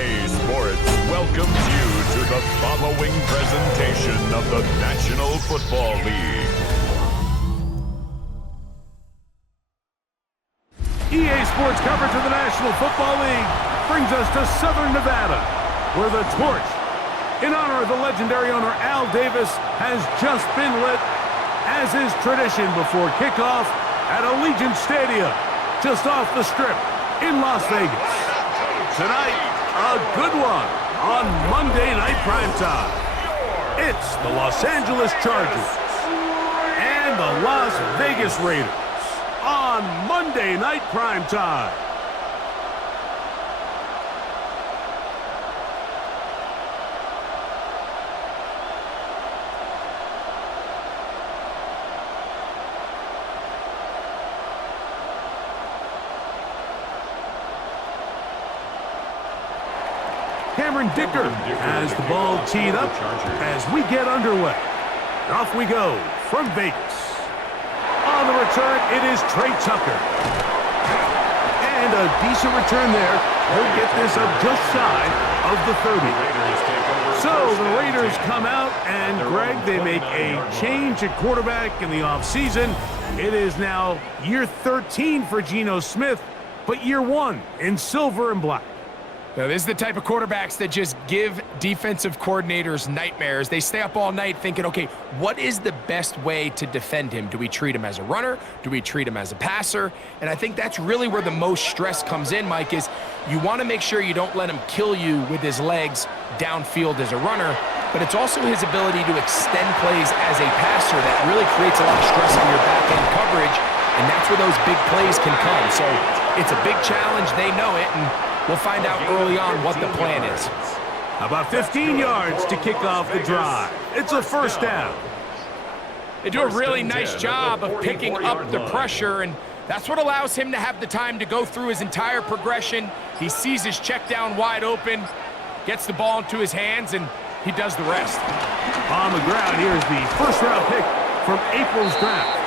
EA Sports welcomes you to the following presentation of the National Football League. EA Sports coverage of the National Football League brings us to Southern Nevada, where the torch, in honor of the legendary owner Al Davis, has just been lit, as is tradition before kickoff at Allegiant Stadium, just off the Strip in Las Vegas. Tonight, a good one on Monday Night Primetime. It's the Los Angeles Chargers and the Las Vegas Raiders on Monday Night Primetime. Cameron Dicker has the ball teed up as we get underway. Off we go from Vegas. On the return, it is Trey Tucker. And a decent return there. He'll get this up just shy of the 30. So the Raiders come out, and Greg, they make a change at quarterback in the offseason. It is now year 13 for Geno Smith, but year 1 in silver and black. Now, this is the type of quarterbacks that just give defensive coordinators nightmares. They stay up all night thinking, okay, what is the best way to defend him? Do we treat him as a runner? Do we treat him as a passer? And I think that's really where the most stress comes in, Mike, is you want to make sure you don't let him kill you with his legs downfield as a runner, but it's also his ability to extend plays as a passer that really creates a lot of stress on your back-end coverage, and that's where those big plays can come. So it's a big challenge. They know it, and we'll find out early on what the plan is. About 15 yards to kick off the drive. It's a first down. They do a really nice job of picking up the pressure, and that's what allows him to have the time to go through his entire progression. He sees his check down wide open, gets the ball into his hands, and he does the rest. On the ground, here's the first-round pick from April's draft.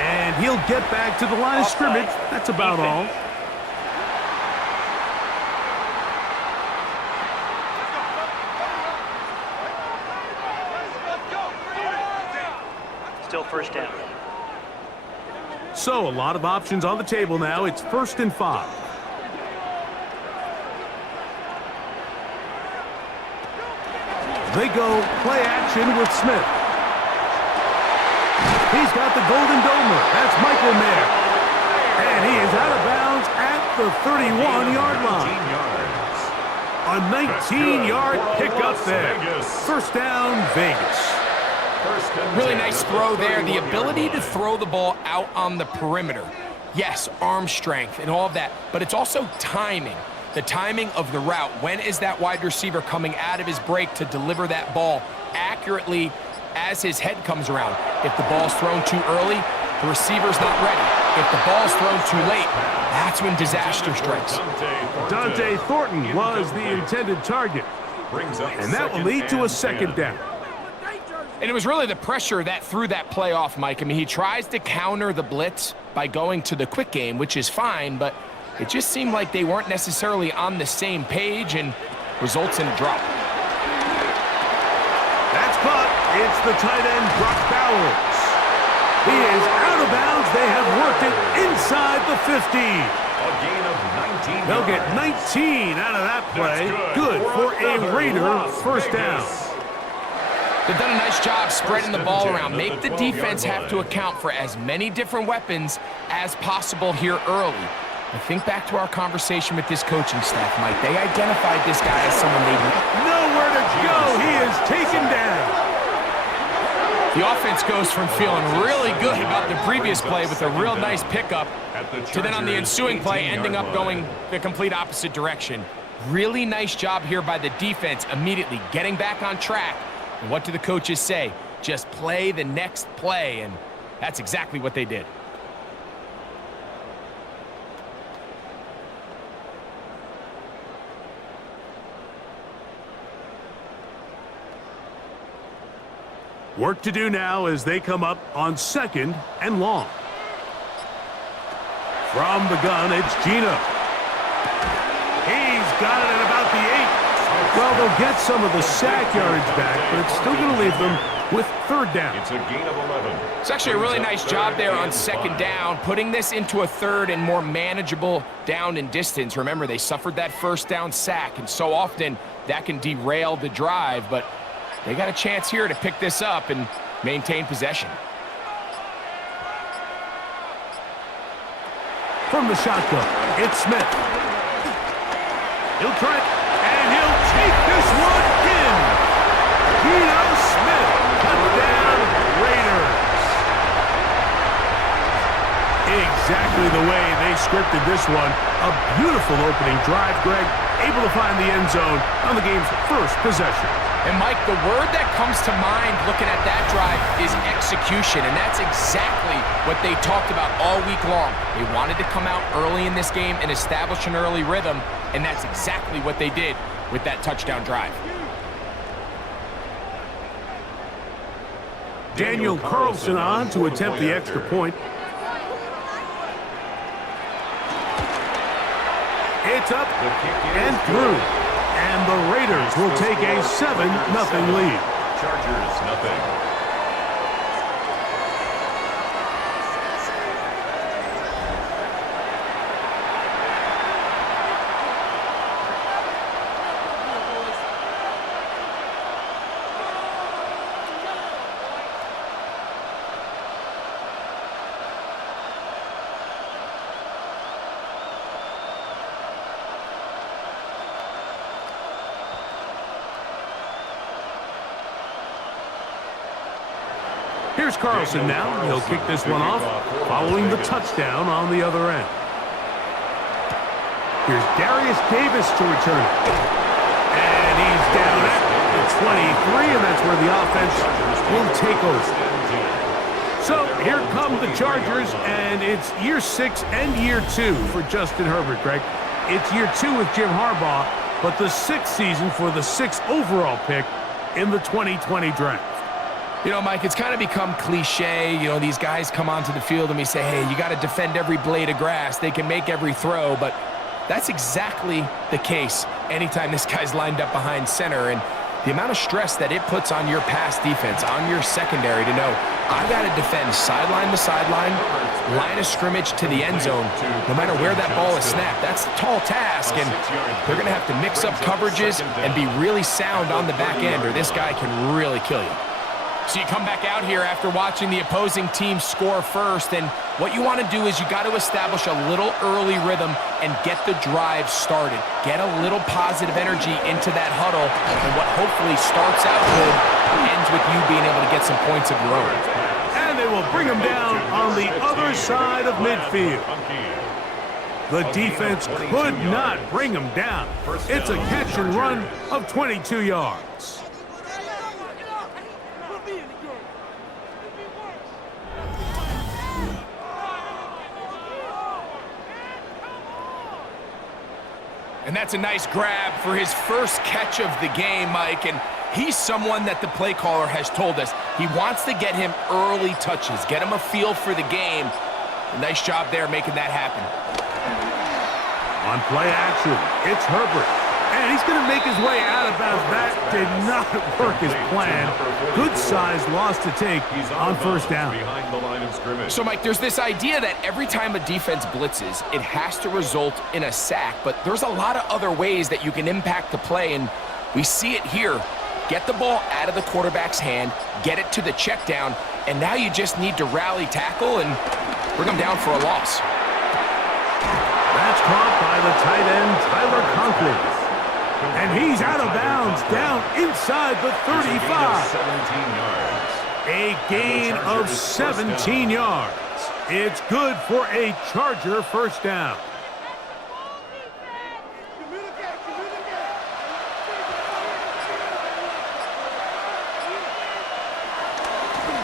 And he'll get back to the line of scrimmage. That's about all. Still first down. So a lot of options on the table now. It's 1st and 5. They go play action with Smith. He's got the golden domer. That's Michael Mayer. And he is out of bounds at the 31-yard line. A 19-yard pickup there. First down, Vegas. Really nice throw there. The ability to throw the ball out on the perimeter. Yes, arm strength and all of that, but it's also timing. The timing of the route. When is that wide receiver coming out of his break to deliver that ball accurately as his head comes around? If the ball's thrown too early, the receiver's not ready. If the ball's thrown too late, that's when disaster strikes. Dante Thornton was the intended target. And that will lead to a second down. And it was really the pressure that threw that play off, Mike. I mean, he tries to counter the blitz by going to the quick game, which is fine, but it just seemed like they weren't necessarily on the same page and results in a drop. That's caught. It's the tight end, Brock Bowers. He is out of bounds. They have worked it inside the 50. A gain of 19 They'll get 19 out of that play. Good for a Raider first down. They've done a nice job spreading the ball around. Make the defense have to account for as many different weapons as possible here early. I think back to our conversation with this coaching staff, Mike. They identified this guy as someone they nowhere to go. He is taken down. The offense goes from feeling really good about the previous play with a real nice pickup to then on the ensuing play ending up going the complete opposite direction. Really nice job here by the defense immediately getting back on track. And what do the coaches say? Just play the next play, and that's exactly what they did. Work to do now as they come up on 2nd and long. From the gun, it's Geno. He's got it at about the 8. They'll get some of the sack yardage back, but it's still going to leave them with third down. It's a gain of 11. It's actually a really nice job there on second down, putting this into a third and more manageable down and distance. Remember, they suffered that first down sack, and so often that can derail the drive, but they got a chance here to pick this up and maintain possession. From the shotgun, it's Smith. He'll try it, and he'll take this one in. Geno Smith, touchdown Raiders. Exactly the way they scripted this one. A beautiful opening drive, Greg. Able to find the end zone on the game's first possession. And, Mike, the word that comes to mind looking at that drive is execution, and that's exactly what they talked about all week long. They wanted to come out early in this game and establish an early rhythm, and that's exactly what they did with that touchdown drive. Daniel Carlson on to attempt the extra point. It's up and through. And the Raiders will take a 7-0 lead. Chargers, nothing. Here's Carlson now. He'll kick this one off, following the touchdown on the other end. Here's Darius Davis to return it. And he's down at the 23, and that's where the offense will take over. So here come the Chargers, and it's year 6 and year 2 for Justin Herbert, Greg. It's year 2 with Jim Harbaugh, but the 6th season for the 6th overall pick in the 2020 draft. You know, Mike, it's kind of become cliche. You know, these guys come onto the field and we say, hey, you got to defend every blade of grass. They can make every throw, but that's exactly the case anytime this guy's lined up behind center. And the amount of stress that it puts on your pass defense, on your secondary to know, I got to defend sideline to sideline, line of scrimmage to the end zone, no matter where that ball is snapped. That's a tall task, and they're going to have to mix up coverages and be really sound on the back end, or this guy can really kill you. So you come back out here after watching the opposing team score first, and what you want to do is you got to establish a little early rhythm and get the drive started. Get a little positive energy into that huddle, and what hopefully starts out good ends with you being able to get some points of your own. And they will bring him down on the other side of midfield. The defense could not bring him down. It's a catch and run of 22 yards. And that's a nice grab for his first catch of the game, Mike. And he's someone that the play caller has told us he wants to get him early touches, get him a feel for the game. A nice job there making that happen. On play action, it's Herbert. And he's going to make his way out of bounds. That did not work as planned. Good size loss to take on first down. So, Mike, there's this idea that every time a defense blitzes, it has to result in a sack. But there's a lot of other ways that you can impact the play, and we see it here. Get the ball out of the quarterback's hand, get it to the check down, and now you just need to rally tackle and bring them down for a loss. That's caught by the tight end, Tyler Conklin. And he's out of bounds, down inside the 35. A gain of 17 yards. It's good for a Charger first down.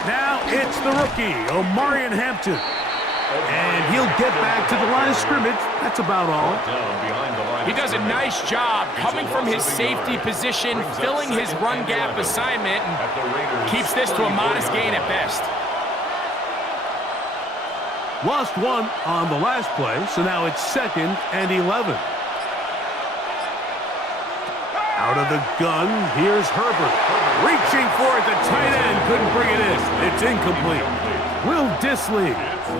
Now it's the rookie, Omarion Hampton. And he'll get back to the line of scrimmage. That's about all. He does a nice job coming from his safety position, filling his run gap assignment, and keeps this to a modest gain at best. Lost one on the last play, so now it's 2nd and 11. Out of the gun, here's Herbert. Reaching for it, the tight end couldn't bring it in. It's incomplete. Will Disley,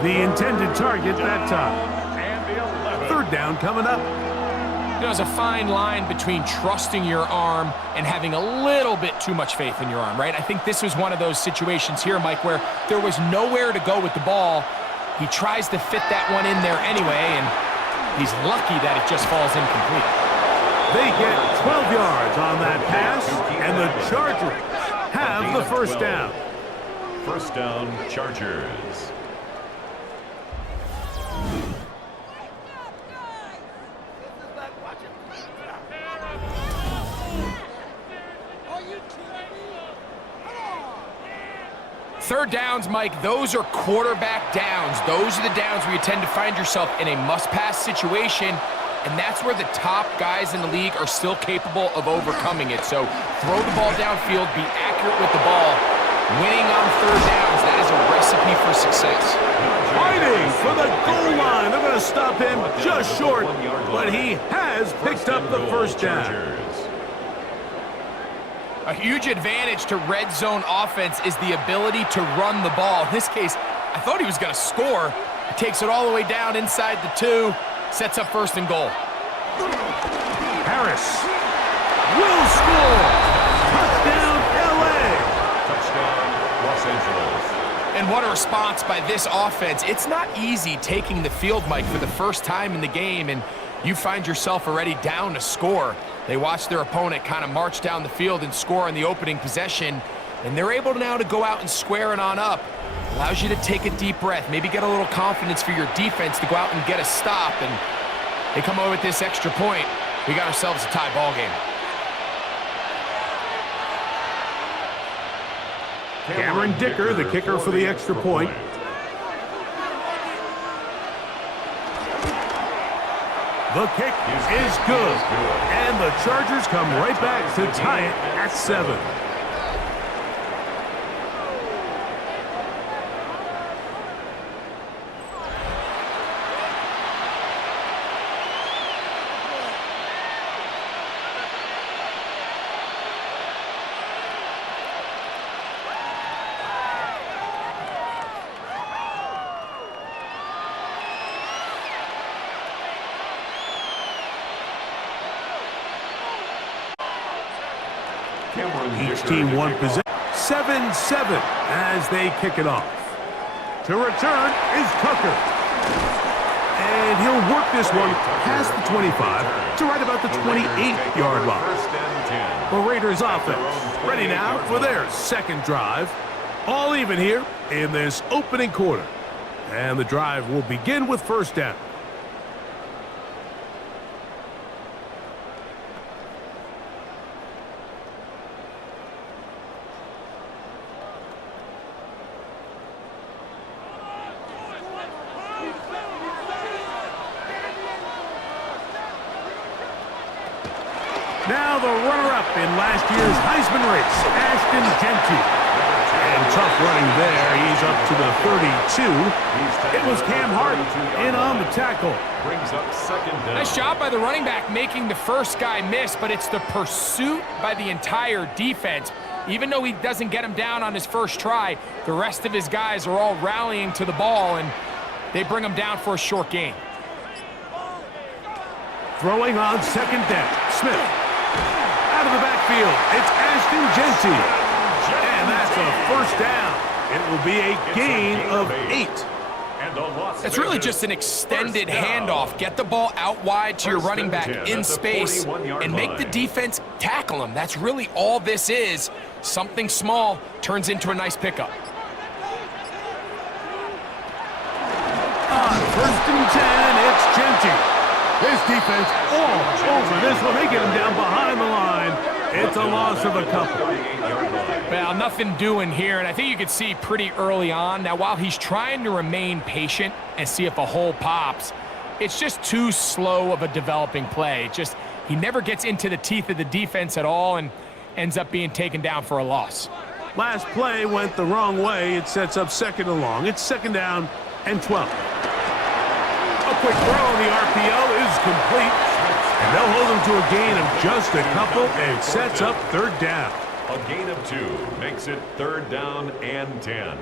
the intended target that time. Third down coming up. There's a fine line between trusting your arm and having a little bit too much faith in your arm, right? I think this was one of those situations here, Mike, where there was nowhere to go with the ball. He tries to fit that one in there anyway, and he's lucky that it just falls incomplete. They get 12 yards on that pass, and the Chargers have the first down. First down, Chargers. Third downs, Mike, those are quarterback downs. Those are the downs where you tend to find yourself in a must-pass situation, and that's where the top guys in the league are still capable of overcoming it. So throw the ball downfield, be accurate with the ball. Winning on third downs, that is a recipe for success. Fighting for the goal line. They're going to stop him just short, but he has picked up the first down. A huge advantage to red zone offense is the ability to run the ball. In this case, I thought he was going to score. He takes it all the way down inside the 2, sets up first and goal. Harris will score. Touchdown, LA. Touchdown, Los Angeles. And what a response by this offense. It's not easy taking the field, Mike, for the first time in the game, and you find yourself already down to score. They watch their opponent kind of march down the field and score in the opening possession, and they're able now to go out and square it on up. Allows you to take a deep breath, maybe get a little confidence for your defense to go out and get a stop, and they come away with this extra point. We got ourselves a tie ball game. Cameron Dicker, the kicker for the extra point. The kick is good, and the Chargers come right back to tie it at 7. Each team one possession. 7-7 as they kick it off. To return is Tucker. And he'll work this one past the 25 to right about the 28-yard line. The Raiders offense ready now for their second drive. All even here in this opening quarter. And the drive will begin with first down. Now the runner-up in last year's Heisman race, Ashton Genty. And tough running there. He's up to the 32. It was Cam Hart in on the tackle. Brings up second down. Nice job by the running back making the first guy miss, but it's the pursuit by the entire defense. Even though he doesn't get him down on his first try, the rest of his guys are all rallying to the ball, and they bring him down for a short gain. Throwing on second down, Smith. Out of the backfield, it's Ashton Genty. And that's a first down. It will be a gain of 8. It's really just an extended handoff. Get the ball out wide to your running back in space and make the defense tackle him. That's really all this is. Something small turns into a nice pickup. On first and 10, it's Genty. This defense all over this one. They get him down behind the line. It's a loss of a couple. Well, nothing doing here, and I think you could see pretty early on. Now, while he's trying to remain patient and see if a hole pops, it's just too slow of a developing play. He never gets into the teeth of the defense at all and ends up being taken down for a loss. Last play went the wrong way. It sets up second and long. It's second down and 12. A quick throw on the RPO is complete. And They'll hold them to a gain of just a couple and sets up third down. A gain of 2 makes it 3rd down and 10.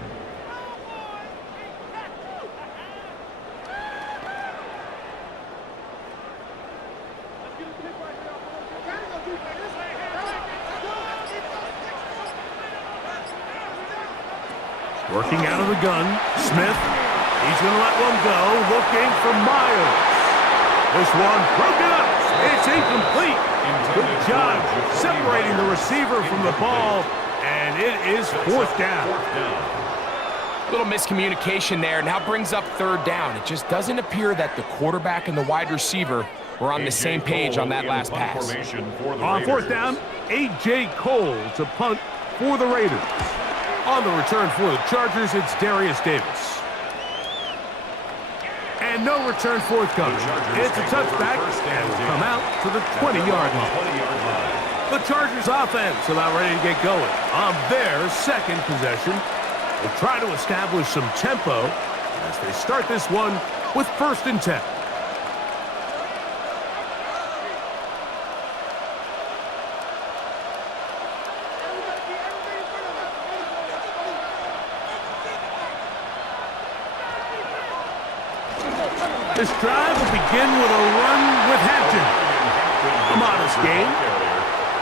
Working out of the gun, Smith. He's going to let one go, looking for Miles. This one broken up. It's incomplete. Good job separating the receiver from the ball, and it is 4th down. Little miscommunication there. Now brings up 3rd down. It just doesn't appear that the quarterback and the wide receiver were on the same page on that last pass. On 4th down, A.J. Cole to punt for the Raiders. On the return for the Chargers, it's Darius Davis. And no return forthcoming. It's a touchback and will come out to the 20-yard line. The Chargers offense about ready to get going on their 2nd possession. They'll try to establish some tempo as they start this one with 1st and 10. This drive will begin with a run with Hampton. A modest gain,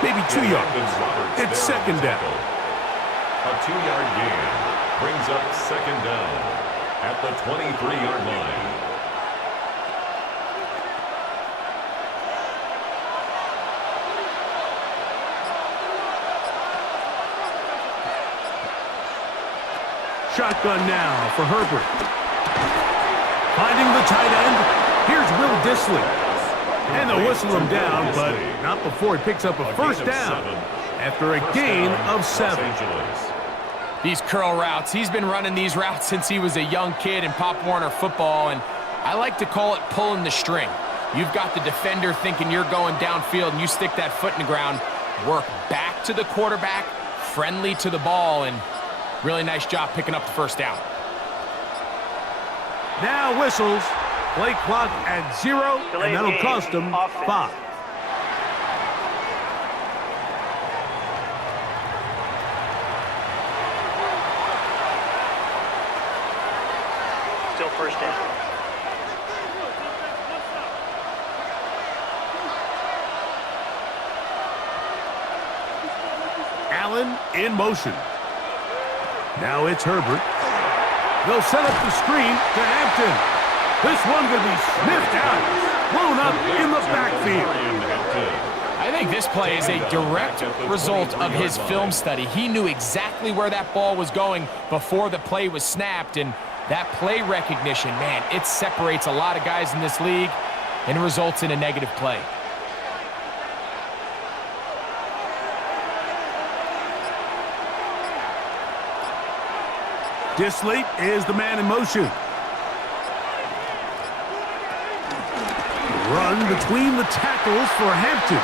maybe 2 yards. It's 2nd down. A 2-yard gain brings up 2nd down at the 23-yard line. Shotgun now for Herbert. Finding the tight end, here's Will Dissly. And they'll whistle him down, but not before he picks up a 1st down after a gain of 7. These curl routes, he's been running these routes since he was a young kid in Pop Warner football, and I like to call it pulling the string. You've got the defender thinking you're going downfield, and you stick that foot in the ground, work back to the quarterback, friendly to the ball, and really nice job picking up the 1st down. Now whistles. Play clock at 0, and that'll cost them 5. Still 1st down. Allen in motion. Now it's Herbert. They'll set up the screen to Hampton. This one going to be sniffed out, blown up in the backfield. I think this play is a direct result of his film study. He knew exactly where that ball was going before the play was snapped, and that play recognition, man, it separates a lot of guys in this league and results in a negative play. Dissly is the man in motion. Run between the tackles for Hampton.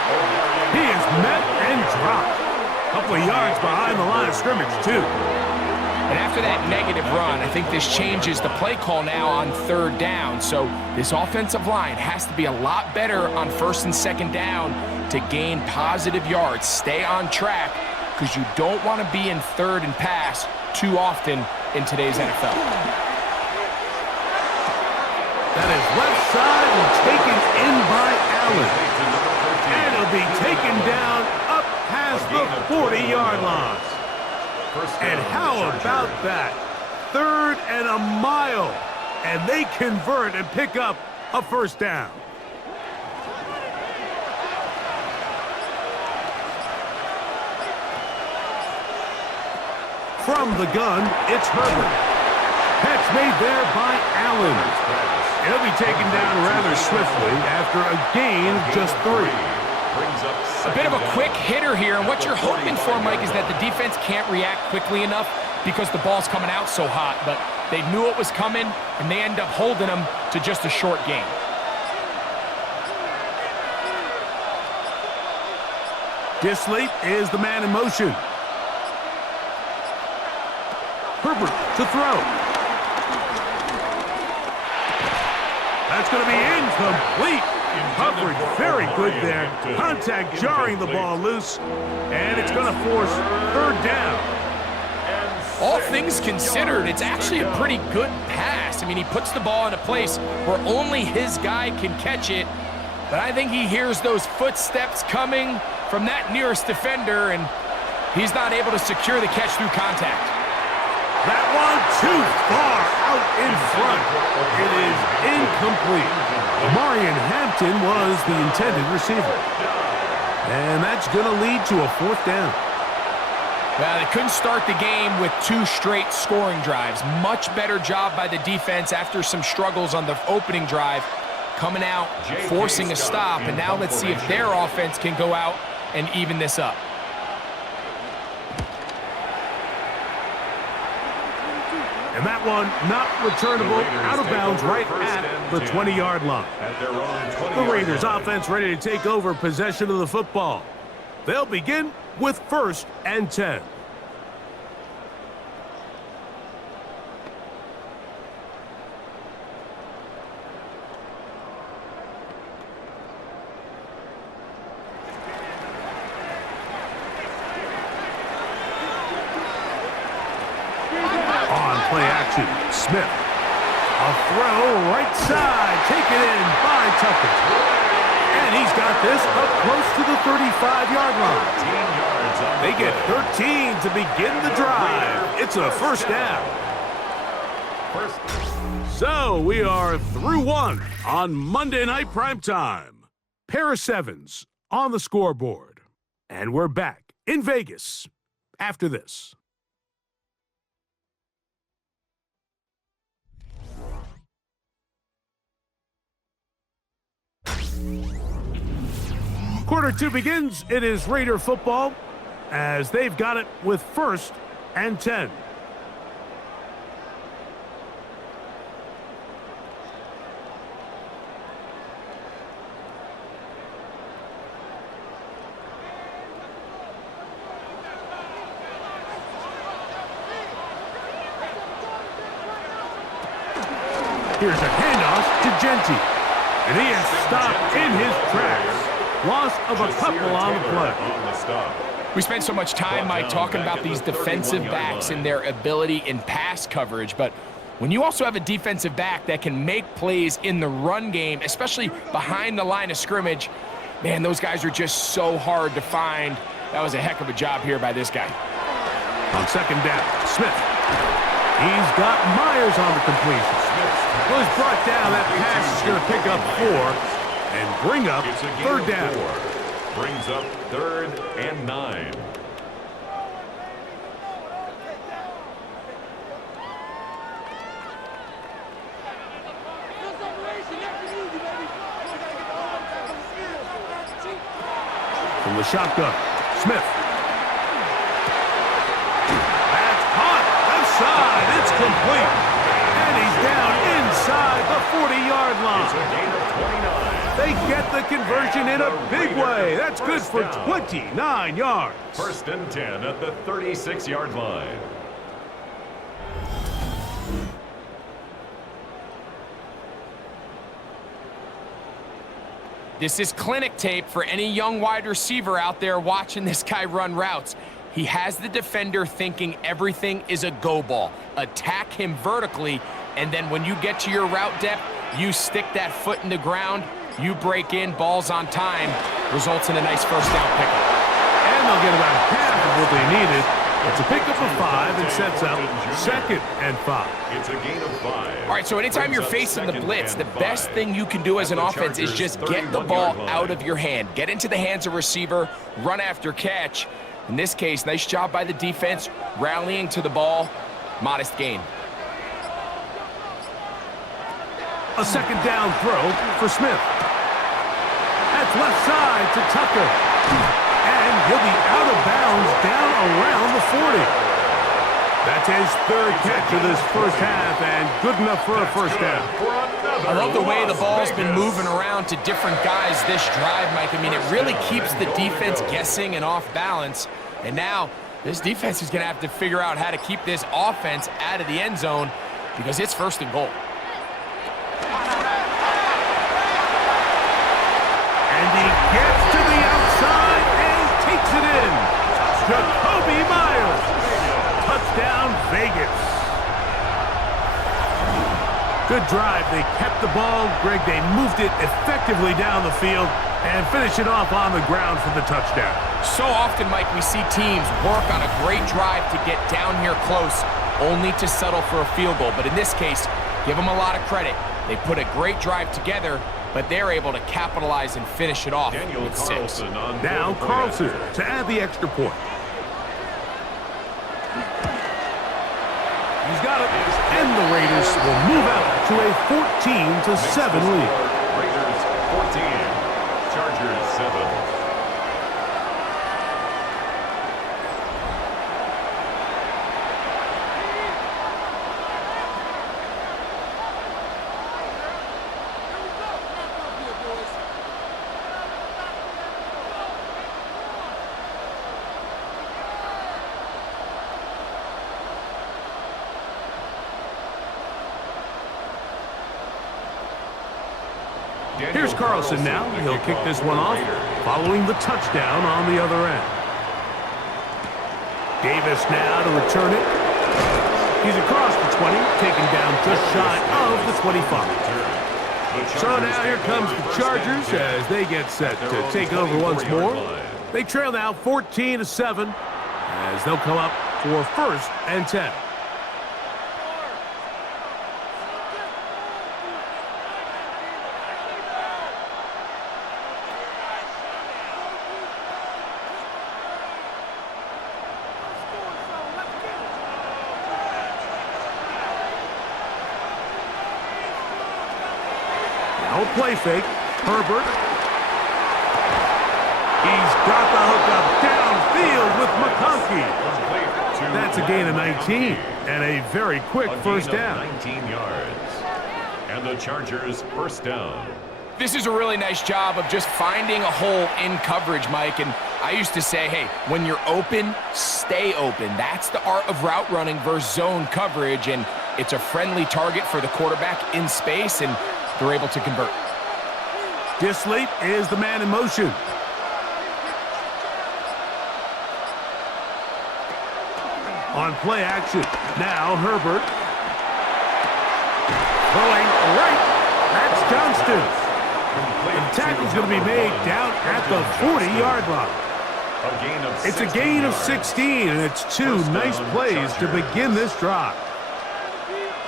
He is met and dropped. A couple of yards behind the line of scrimmage, too. And after that negative run, I think this changes the play call now on 3rd down. So this offensive line has to be a lot better on 1st and 2nd down to gain positive yards. Stay on track because you don't want to be in 3rd and pass too often in today's NFL. That is left side and taken in by Allen. And it'll be taken down up past the 40-yard line. And how about that? 3rd and a mile. And they convert and pick up a 1st down. From the gun, it's Herbert. Catch made there by Allen. He'll be taken down rather swiftly after a gain of just 3. A bit of a quick hitter here, and what you're hoping for, Mike, is that the defense can't react quickly enough because the ball's coming out so hot, but they knew it was coming, and they end up holding them to just a short gain. Dissly is the man in motion. Herbert to throw. That's going to be incomplete. Coverage very good there. Contact jarring the ball loose. And it's going to force third down. All things considered, it's actually a pretty good pass. I mean, he puts the ball in a place where only his guy can catch it. But I think he hears those footsteps coming from that nearest defender, and he's not able to secure the catch through contact. That one too far out in front. It is incomplete. Marion Hampton was the intended receiver. And that's going to lead to a fourth down. Well, they couldn't start the game with 2 straight scoring drives. Much better job by the defense after some struggles on the opening drive. Coming out, forcing a stop, and now let's see if their offense can go out and even this up. And that one not returnable, out of bounds right at the 20-yard line. The Raiders offense ready to take over possession of the football. They'll begin with 1st and 10. Play action, Smith. A throw right side, taken in by Tucker. And he's got this up close to the 35-yard line. They get 13 to begin the drive. It's a first down. So we are through 1 on Monday Night Primetime. Pair of 7s on the scoreboard. And we're back in Vegas after this. Quarter 2 begins. It is Raider football as they've got it with 1st and 10. Here's a handoff to Genty, and he is stopped in his tracks. Loss of a couple on the play. We spent so much time, Mike, talking about these defensive backs and their ability in pass coverage, but when you also have a defensive back that can make plays in the run game, especially behind the line of scrimmage, man, those guys are just so hard to find. That was a heck of a job here by this guy. On 2nd down, Smith. He's got Myers on the completion. Was brought down. That pass is going to pick up 4 and bring up 3rd down. Brings up 3rd and 9. From the shotgun, Smith. That's caught. Left side. It's complete. And he's down inside the 40-yard line. It's a gain of 29. They get the conversion in a big way. That's good for 29 yards. 1st and 10 at the 36-yard line. This is clinic tape for any young wide receiver out there watching this guy run routes. He has the defender thinking everything is a go ball. Attack him vertically, and then when you get to your route depth, you stick that foot in the ground, you break in, balls on time, results in a nice first down pickup. And they'll get about half of what they needed. It's a pickup of 5 and sets up 2nd and 5. It's a gain of 5. All right, so anytime you're facing the blitz, the best thing you can do as an offense is just get the ball out of your hand. Get into the hands of receiver, run after catch. In this case, nice job by the defense, rallying to the ball, modest gain. A 2nd down throw for Smith. That's left side to Tucker. And he'll be out of bounds down around the 40. That's his 3rd catch of this first half and good enough for a first down. I love the way the ball's been moving around to different guys this drive, Mike. I mean, it really keeps the defense guessing and off balance. And now this defense is going to have to figure out how to keep this offense out of the end zone because it's 1st and goal. Good drive. They kept the ball. Greg, they moved it effectively down the field and finished it off on the ground for the touchdown. So often, Mike, we see teams work on a great drive to get down here close, only to settle for a field goal. But in this case, give them a lot of credit. They put a great drive together, but they're able to capitalize and finish it off with 6. Now Carlson to add the extra point. He's got it. And the Raiders will move out to a 14-7 lead. Raiders 14, Chargers 7. Here's Carlson now. He'll kick this one off, following the touchdown on the other end. Davis now to return it. He's across the 20, taken down just shy of the 25. So now here comes the Chargers as they get set to take over once more. They trail now 14-7 as they'll come up for 1st and 10. No play fake. Herbert. He's got the hookup downfield with McConkey. That's a gain of 19 and a very quick first down. 19 yards. And the Chargers first down. This is a really nice job of just finding a hole in coverage, Mike. And I used to say, hey, when you're open, stay open. That's the art of route running versus zone coverage. And it's a friendly target for the quarterback in space, and they're able to convert. Disley is the man in motion. On play action. Now Herbert. Throwing right. That's Johnston. The tackle's going to be made down at the 40-yard line. It's a gain of 16, and it's 2 nice plays to begin this drive.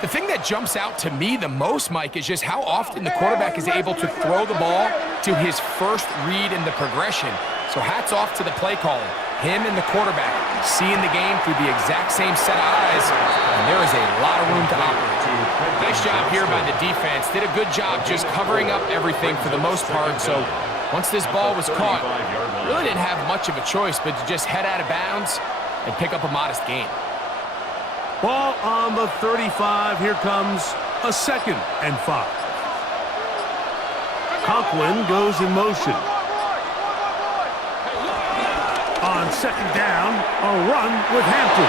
The thing that jumps out to me the most, Mike, is just how often the quarterback is able to throw the ball to his first read in the progression. So hats off to the play caller. Him and the quarterback seeing the game through the exact same set of eyes, and there is a lot of room to operate. Nice job here by the defense. Did a good job just covering up everything for the most part. So once this ball was caught, really didn't have much of a choice but to just head out of bounds and pick up a modest gain. Ball on the 35. Here comes a 2nd and 5. Conklin goes in motion. On 2nd down, a run with Hampton.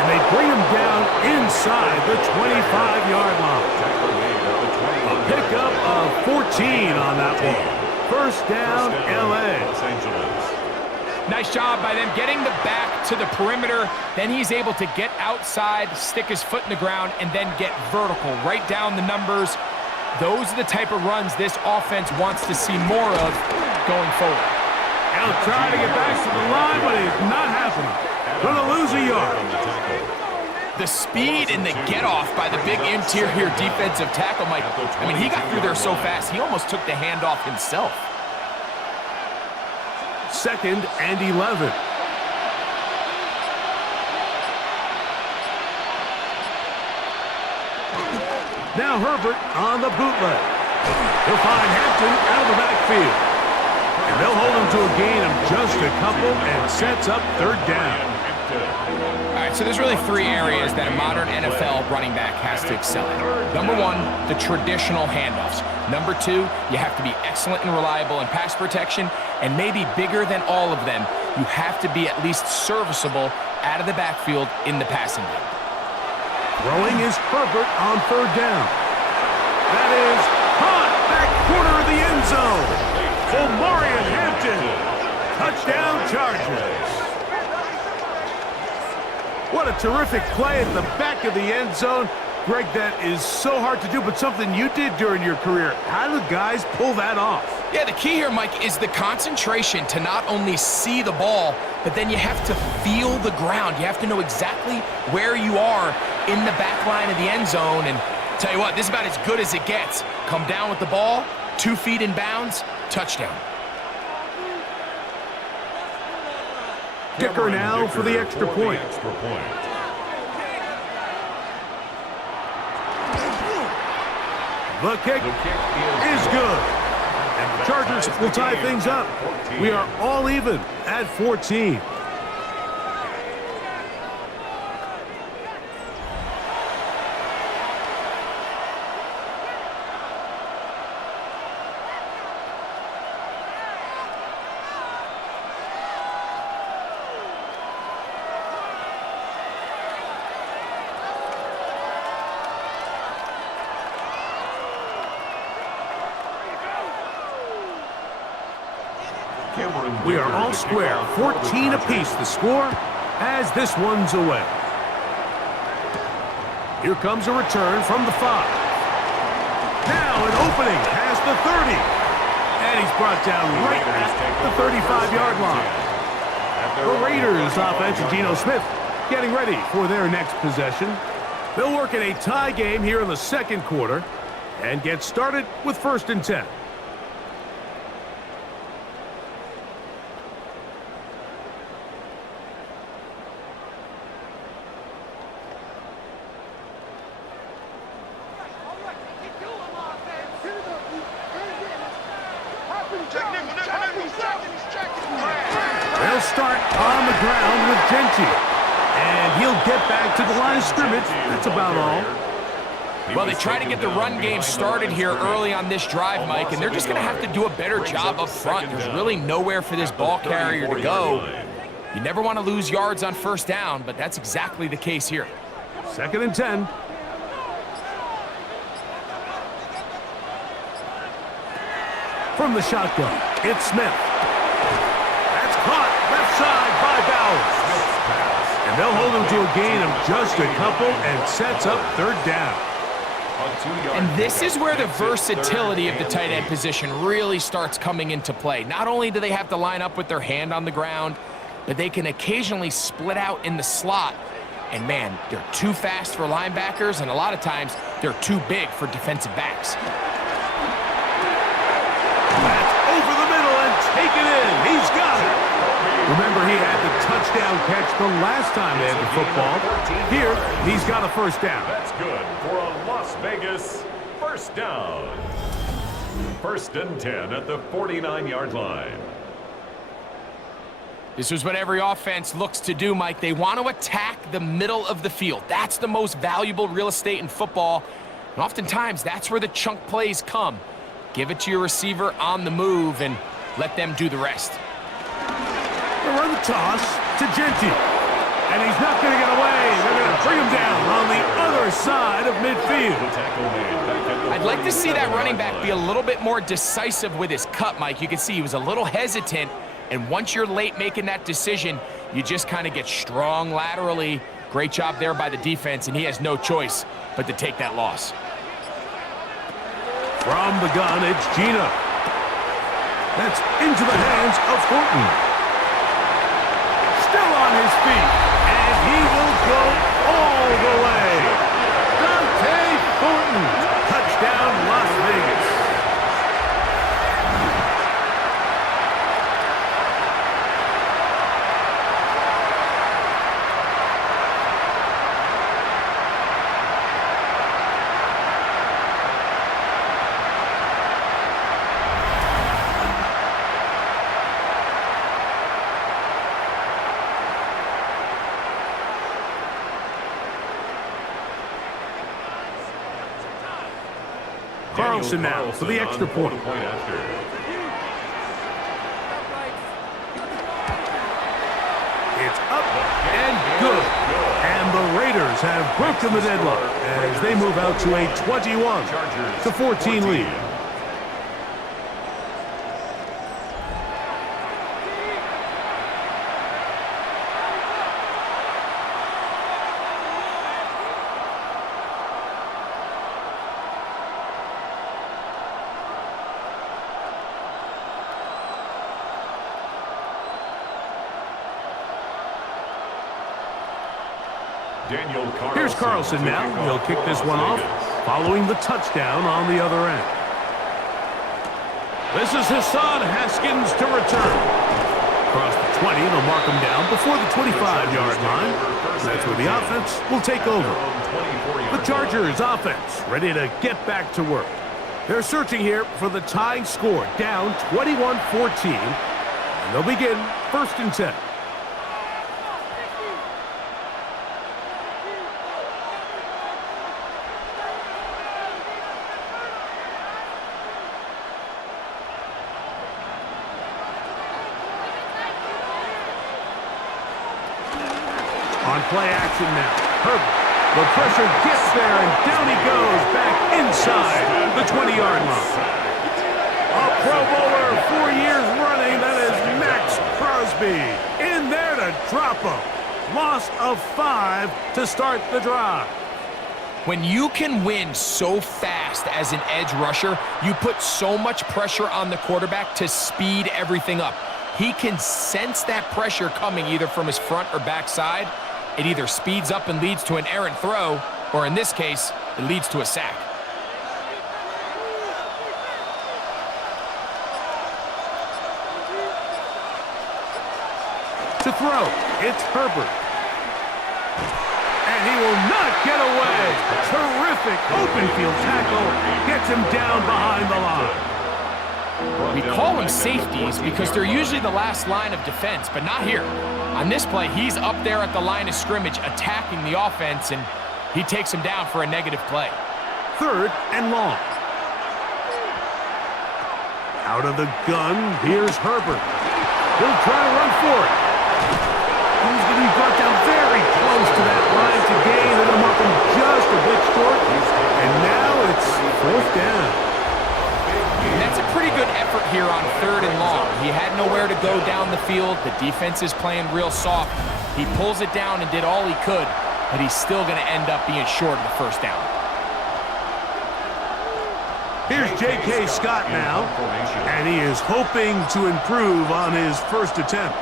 And they bring him down inside the 25-yard line. A pickup of 14 on that one. First down, L.A. Nice job by them getting the back to the perimeter. Then he's able to get outside, stick his foot in the ground, and then get vertical. Right down the numbers. Those are the type of runs this offense wants to see more of going forward. He'll try to get back to the line, but it's not happening. Going to lose a yard. The speed and the get-off by the big interior defensive tackle, Mike. I mean, he got through there so fast, he almost took the handoff himself. 2nd and 11. Now Herbert on the bootleg. He'll find Hampton out of the backfield. And they'll hold him to a gain of just a couple and sets up 3rd down. All right, so there's really 3 areas that a modern NFL running back has to excel in. Number 1, the traditional handoffs. Number 2, you have to be excellent and reliable in pass protection. And maybe bigger than all of them, you have to be at least serviceable out of the backfield in the passing game. Throwing is Herbert on 3rd down. That is caught back corner of the end zone. For Marion Hampton. Touchdown Chargers. What a terrific play at the back of the end zone. Greg, that is so hard to do, but something you did during your career. How do guys pull that off? Yeah, the key here, Mike, is the concentration to not only see the ball, but then you have to feel the ground. You have to know exactly where you are in the back line of the end zone. And tell you what, this is about as good as it gets. Come down with the ball, 2 feet in bounds, touchdown. Kicker now for the extra point. The kick is good. And the Chargers will tie things up. We are all even at 14. We are all square, 14 apiece the score as this one's away. Here comes a return from the 5. Now an opening past the 30. And he's brought down right at the 35-yard line. The Raiders offense, Geno Smith, getting ready for their next possession. They'll work in a tie game here in the second quarter and get started with 1st and 10. They'll start on the ground with Genty. And he'll get back to the line of scrimmage. That's about all. Well, they try to get the run game started here early on this drive, Mike, and they're just going to have to do a better job up front. There's really nowhere for this ball carrier to go. You never want to lose yards on 1st down, but that's exactly the case here. 2nd and 10. From the shotgun, it's Smith. That's caught left side by Bowers. And they'll hold him to a gain of just a couple and sets up 3rd down. And this is where the versatility of the tight end position really starts coming into play. Not only do they have to line up with their hand on the ground, but they can occasionally split out in the slot. And man, they're too fast for linebackers, and a lot of times they're too big for defensive backs. That's over the middle and taken in. He's got it. Remember, he had the touchdown catch the last time they had the football. Here, he's got a 1st down. That's good for a Las Vegas 1st down. 1st and 10 at the 49-yard line. This is what every offense looks to do, Mike. They want to attack the middle of the field. That's the most valuable real estate in football. And oftentimes, that's where the chunk plays come. Give it to your receiver on the move and let them do the rest. They run the toss to Genty. And he's not going to get away. They're going to bring him down on the other side of midfield. I'd like to see that running back be a little bit more decisive with his cut, Mike. You can see he was a little hesitant. And once you're late making that decision, you just kind of get strong laterally. Great job there by the defense, and he has no choice but to take that loss. From the gun, it's Geno. That's into the hands of Thornton. Still on his feet, and he will go all the way. Dante Thornton, touchdown Las Vegas. Carlson now for the extra point. It's up and good. And the Raiders have broken the deadlock as they move out to a 21-14 lead. Here's Carlson now. He'll kick this one off, following the touchdown on the other end. This is Hassan Haskins to return. Across the 20, they'll mark him down before the 25-yard line. That's where the offense will take over. The Chargers offense ready to get back to work. They're searching here for the tying score, down 21-14. And they'll begin 1st and 10. On play action now. Herbert. The pressure gets there, and down he goes back inside the 20-yard line. A Pro Bowler 4 years running, that is Max Crosby. In there to drop him. Loss of 5 to start the drive. When you can win so fast as an edge rusher, you put so much pressure on the quarterback to speed everything up. He can sense that pressure coming either from his front or back side. It either speeds up and leads to an errant throw, or in this case, it leads to a sack. To throw, it's Herbert. And he will not get away. Terrific open field tackle. Gets him down behind the line. We call them safeties because they're usually the last line of defense, but not here. On this play, he's up there at the line of scrimmage attacking the offense, and he takes him down for a negative play. 3rd and long. Out of the gun, here's Herbert. He'll try to run for it. He's going to be brought down very close to that line to gain. They're going to mark him just a bit short. And now it's 4th down. That's a pretty good effort here on 3rd and long. He had nowhere to go down the field. The defense is playing real soft. He pulls it down and did all he could, but he's still going to end up being short of the 1st down. Here's J.K. Scott now, and he is hoping to improve on his first attempt.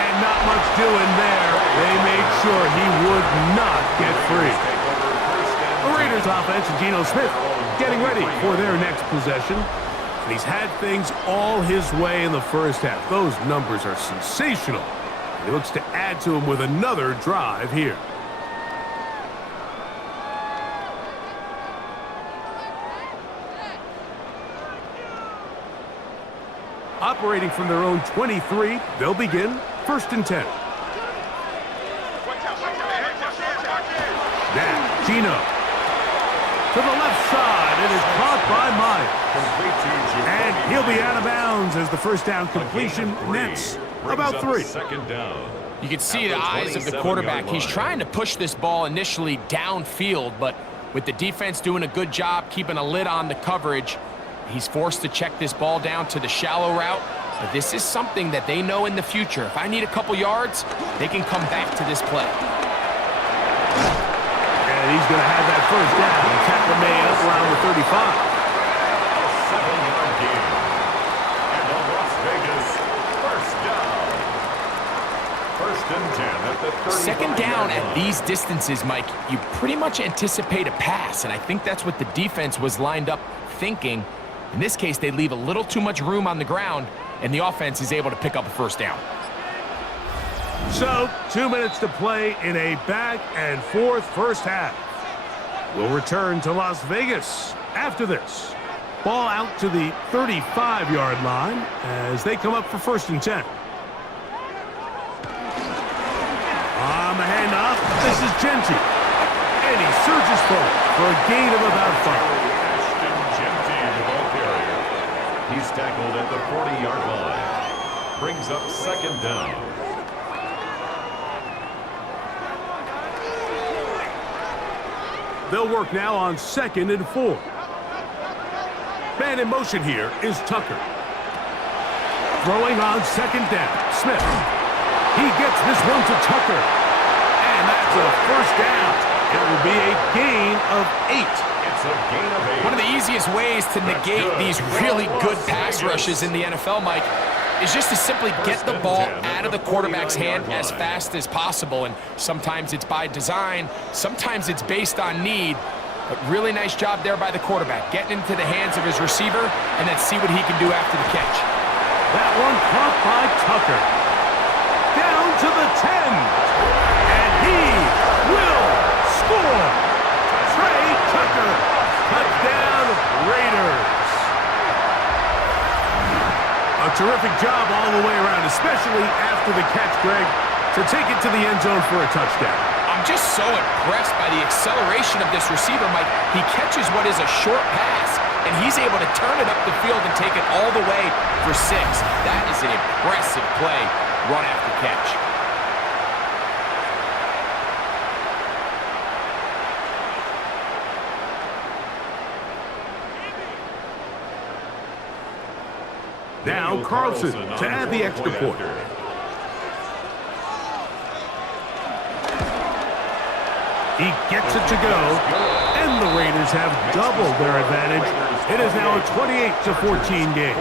And not much doing there. They made sure he would not get free. The Raiders offense and Geno Smith getting ready for their next possession. And he's had things all his way in the first half. Those numbers are sensational. And he looks to add to them with another drive here. Operating from their own 23, they'll begin 1st and 10. Now, Geno. To the left side. It is caught by Myers. And he'll be out of bounds as the 1st down completion nets about 3. 2nd down. You can see the eyes of the quarterback. He's trying to push this ball initially downfield, but with the defense doing a good job keeping a lid on the coverage, he's forced to check this ball down to the shallow route. But this is something that they know in the future. If I need a couple yards, they can come back to this play. And he's going to have that 1st down. The tackle made up around the 35. A 7-yard gain. And the Las Vegas 1st down. 1st and 10 at the 2nd down 35-yard at line. these distances, Mike, you pretty much anticipate a pass, and I think that's what the defense was lined up thinking. In this case, they leave a little too much room on the ground, and the offense is able to pick up a 1st down. So, 2 minutes to play in a back-and-forth first half. We'll return to Las Vegas after this. Ball out to the 35-yard line as they come up for 1st and 10. On the handoff, this is Genty. And he surges forward for a gain of about 5. The ball carrier. He's tackled at the 40-yard line. Brings up 2nd down. They'll work now on 2nd and 4. Man in motion here is Tucker. Throwing on 2nd down. Smith. He gets this one to Tucker. And that's a 1st down. It will be a gain of 8. It's a gain of 8. One of the easiest ways to negate these really good pass rushes in the NFL, Mike, is just to simply get the ball out of the quarterback's hand as fast as possible. And sometimes it's by design, sometimes it's based on need. But really nice job there by the quarterback, getting into the hands of his receiver, and then see what he can do after the catch. That one caught by Tucker. Down to the 10. And he will score. Trey Tucker. Touchdown, Raiders. A terrific job all the way around, especially after the catch, Greg, to take it to the end zone for a touchdown. I'm just so impressed by the acceleration of this receiver, Mike. He catches what is a short pass, and he's able to turn it up the field and take it all the way for 6. That is an impressive play, run after catch. Now Carlson to add the extra point. He gets it to go, and the Raiders have doubled their advantage. It is now a 28-14 game.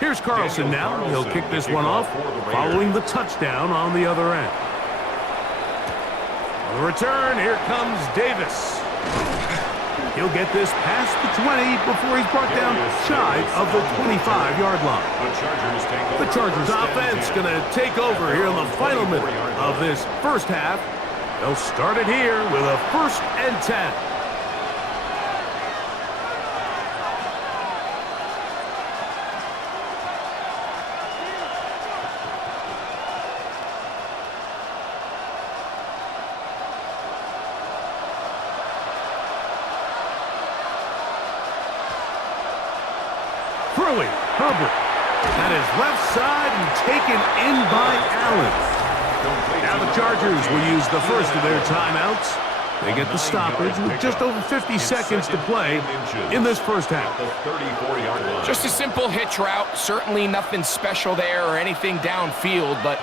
Here's Carlson now. He'll kick this one off, following the touchdown on the other end. On the return, here comes Davis. He'll get this past the 20 before he's brought down shy of the 25-yard line. The Chargers offense going to take over here in the final minute of this first half. They'll start it here with a 1st and 10. Throwing, Herbert. That is left side and taken in by Allen. Now the Chargers will use the first of their timeouts. They get the stoppage with just over 50 seconds to play in this first half. Just a simple hitch route. Certainly nothing special there or anything downfield, but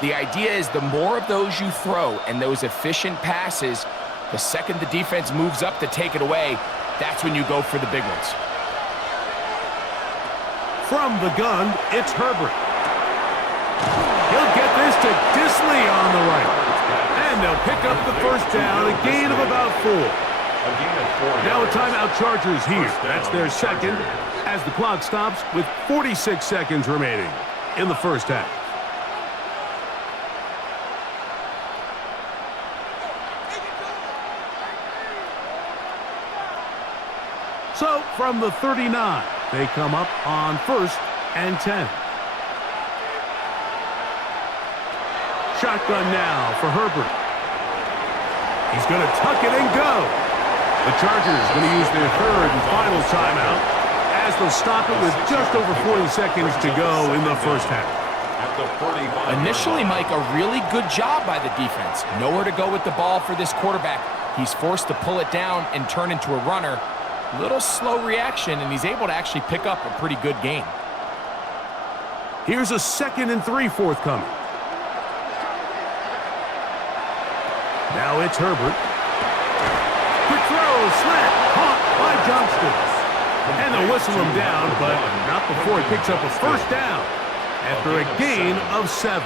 the idea is the more of those you throw and those efficient passes, the second the defense moves up to take it away, that's when you go for the big ones. From the gun, it's Herbert. He'll get this to Disley on the right. And they'll pick up the first down, a gain of about 4. Now a timeout Chargers here. That's their second as the clock stops with 46 seconds remaining in the first half. So from the 39, they come up on 1st and 10. Shotgun now for Herbert. He's going to tuck it and go. The Chargers going to use their 3rd and final timeout as they'll stop it with just over 40 seconds to go in the first half. Initially, Mike, a really good job by the defense. Nowhere to go with the ball for this quarterback. He's forced to pull it down and turn into a runner. Little slow reaction, and he's able to actually pick up a pretty good gain. Here's a 2nd and 3 forthcoming. Now it's Herbert. Quick throw, slant, caught by Johnston. And they'll whistle him down, but not before he picks up a first down after a gain of 7.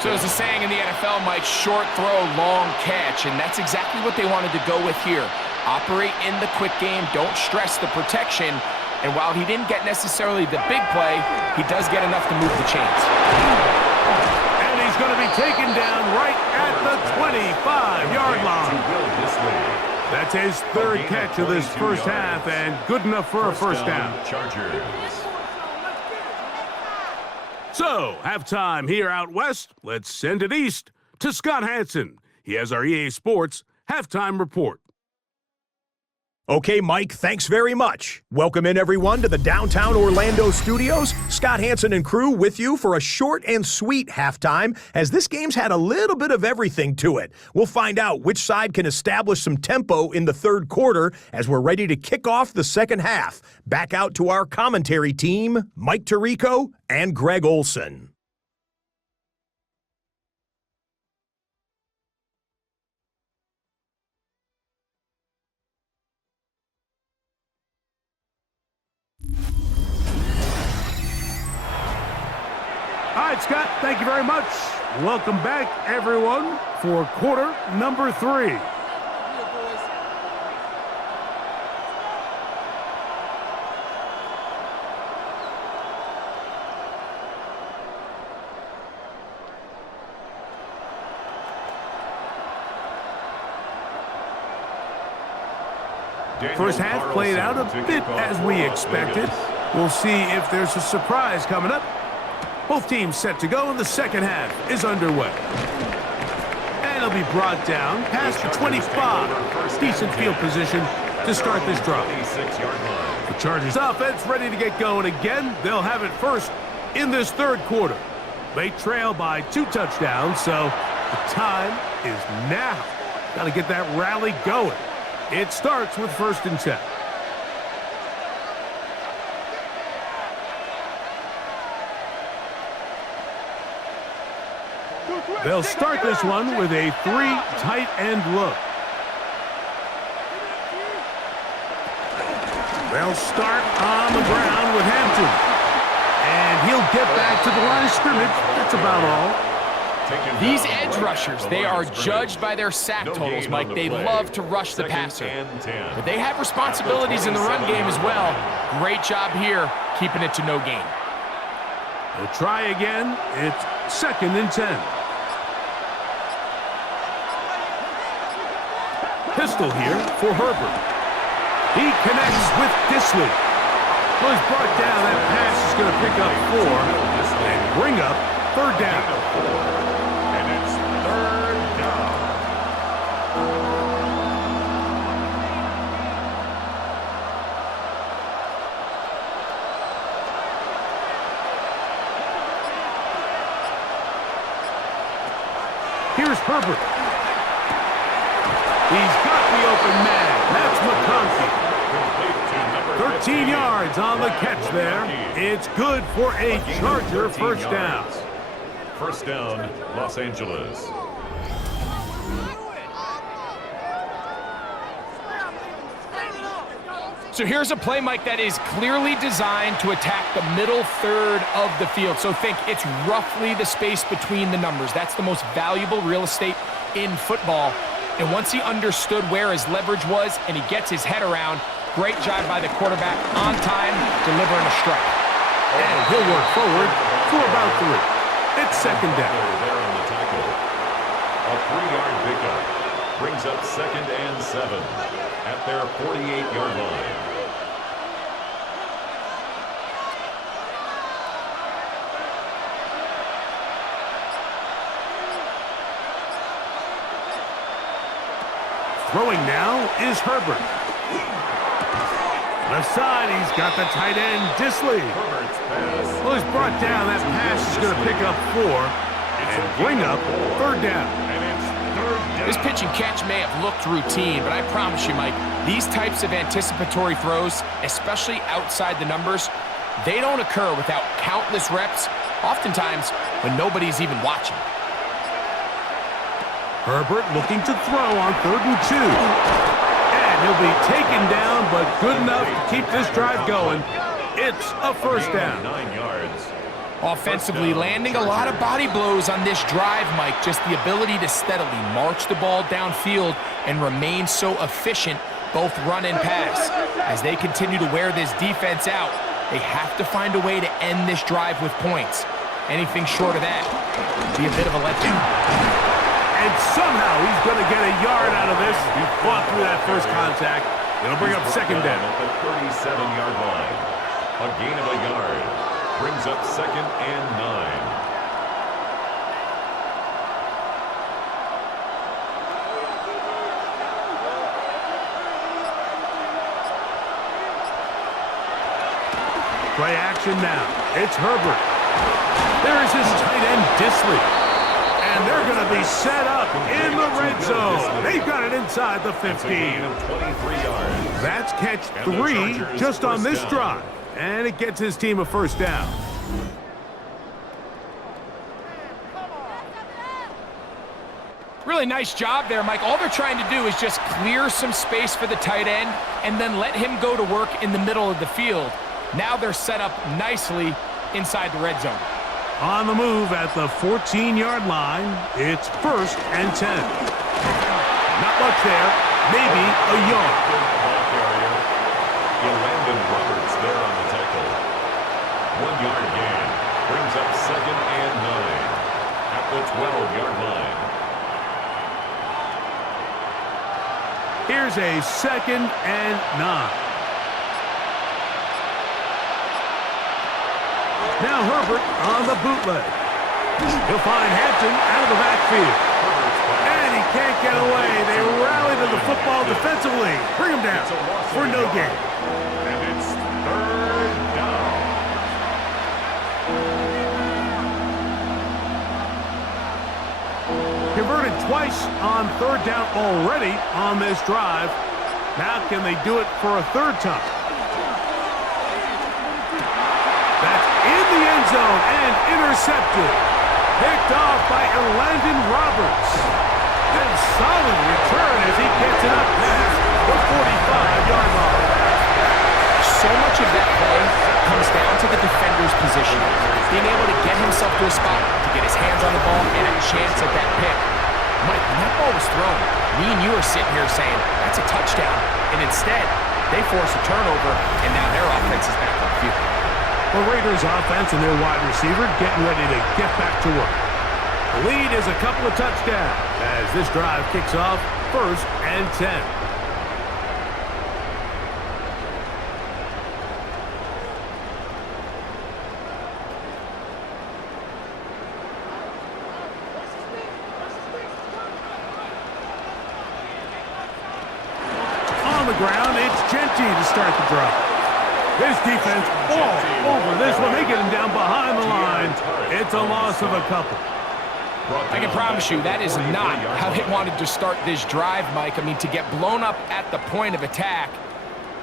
So there's a saying in the NFL, Mike, short throw, long catch, and that's exactly what they wanted to go with here. Operate in the quick game, don't stress the protection, and while he didn't get necessarily the big play, he does get enough to move the chains. And he's going to be taken down right at the 25-yard line. That's his 3rd catch of this first half, and good enough for a first down. So, halftime here out west. Let's send it east to Scott Hansen. He has our EA Sports halftime report. Okay, Mike, thanks very much. Welcome in, everyone, to the downtown Orlando studios. Scott Hansen and crew with you for a short and sweet halftime, as this game's had a little bit of everything to it. We'll find out which side can establish some tempo in the third quarter as we're ready to kick off the second half. Back out to our commentary team, Mike Tirico and Greg Olson. All right, Scott, thank you very much. Welcome back, everyone, for quarter number 3. First half played out a bit as we expected. We'll see if there's a surprise coming up. Both teams set to go, and the second half is underway. And it'll be brought down past the 25. Decent field position to start this drive. The Chargers offense ready to get going again. They'll have it first in this third quarter. They trail by 2 touchdowns, so the time is now. Got to get that rally going. It starts with 1st and 10. They'll start this one with a 3 tight end look. They'll start on the ground with Hampton. And he'll get back to the line of scrimmage. That's about all. These edge rushers, they are judged by their sack totals, Mike. They love to rush the passer. But they have responsibilities in the run game as well. Great job here, keeping it to no gain. They'll try again. It's 2nd and 10. Pistol here for Herbert. He connects with Disley. Well, he's brought down. That pass is going to pick up 4 and bring up 3rd down. And it's 3rd down. Here's Herbert. He's got the open man. That's McConkey. 13 yards on the catch there. It's good for a Charger 1st down. 1st down, Los Angeles. So here's a play, Mike, that is clearly designed to attack the middle third of the field. So think it's roughly the space between the numbers. That's the most valuable real estate in football. And once he understood where his leverage was and he gets his head around, great job by the quarterback on time, delivering a strike. And he'll work forward for about 3. It's 2nd down. There on the tackle. A 3-yard pickup brings up 2nd and 7 at their 48-yard line. Throwing now is Herbert. Left side, he's got the tight end, Disley. Well, he's brought down. That pass is going to pick up 4 and bring up 3rd down. This pitch and catch may have looked routine, but I promise you, Mike, these types of anticipatory throws, especially outside the numbers, they don't occur without countless reps, oftentimes when nobody's even watching. Herbert looking to throw on 3rd and 2. And he'll be taken down, but good enough to keep this drive going. It's a 1st down. 9 yards. Offensively, landing a lot of body blows on this drive, Mike. Just the ability to steadily march the ball downfield and remain so efficient, both run and pass. As they continue to wear this defense out, they have to find a way to end this drive with points. Anything short of that would be a bit of a letdown. And somehow he's going to get a yard out of this. He fought through that first contact. It'll bring up 2nd down. At the 37-yard line. A gain of a yard brings up 2nd and 9. Play action now. It's Herbert. There is his tight end, Disley. And they're going to be set up in the red zone. They've got it inside the 15. That's catch 3 just on this drive. And it gets his team a first down. Really nice job there, Mike. All they're trying to do is just clear some space for the tight end and then let him go to work in the middle of the field. Now they're set up nicely inside the red zone. On the move at the 14-yard line, it's 1st and 10. Not much there, maybe a yard. Madden Roberts there on the tackle. 1-yard gain brings up 2nd and 9 at the 12-yard line. Here's a 2nd and 9. Now Herbert on the bootleg. He'll find Hampton out of the backfield. And he can't get away. They rally to the football defensively. Bring him down for no gain. And it's 3rd down. Converted twice on 3rd down already on this drive. Now can they do it for a 3rd time? In the end zone and intercepted. Picked off by Landon Roberts. And solid return as he gets it up past the 45-yard line. So much of that play comes down to the defender's position. Being able to get himself to a spot, to get his hands on the ball, and a chance at that pick. Mike, when that ball was thrown, me and you are sitting here saying, that's a touchdown. And instead, they force a turnover, and now their offense is back on the field. The Raiders offense and their wide receiver getting ready to get back to work. The lead is a couple of touchdowns as this drive kicks off 1st and 10. On the ground, it's Genty to start the drive. This defense all over this one. They get him down behind the line. It's a loss of a couple. I can promise you that is not how they wanted to start this drive, Mike. I mean, to get blown up at the point of attack,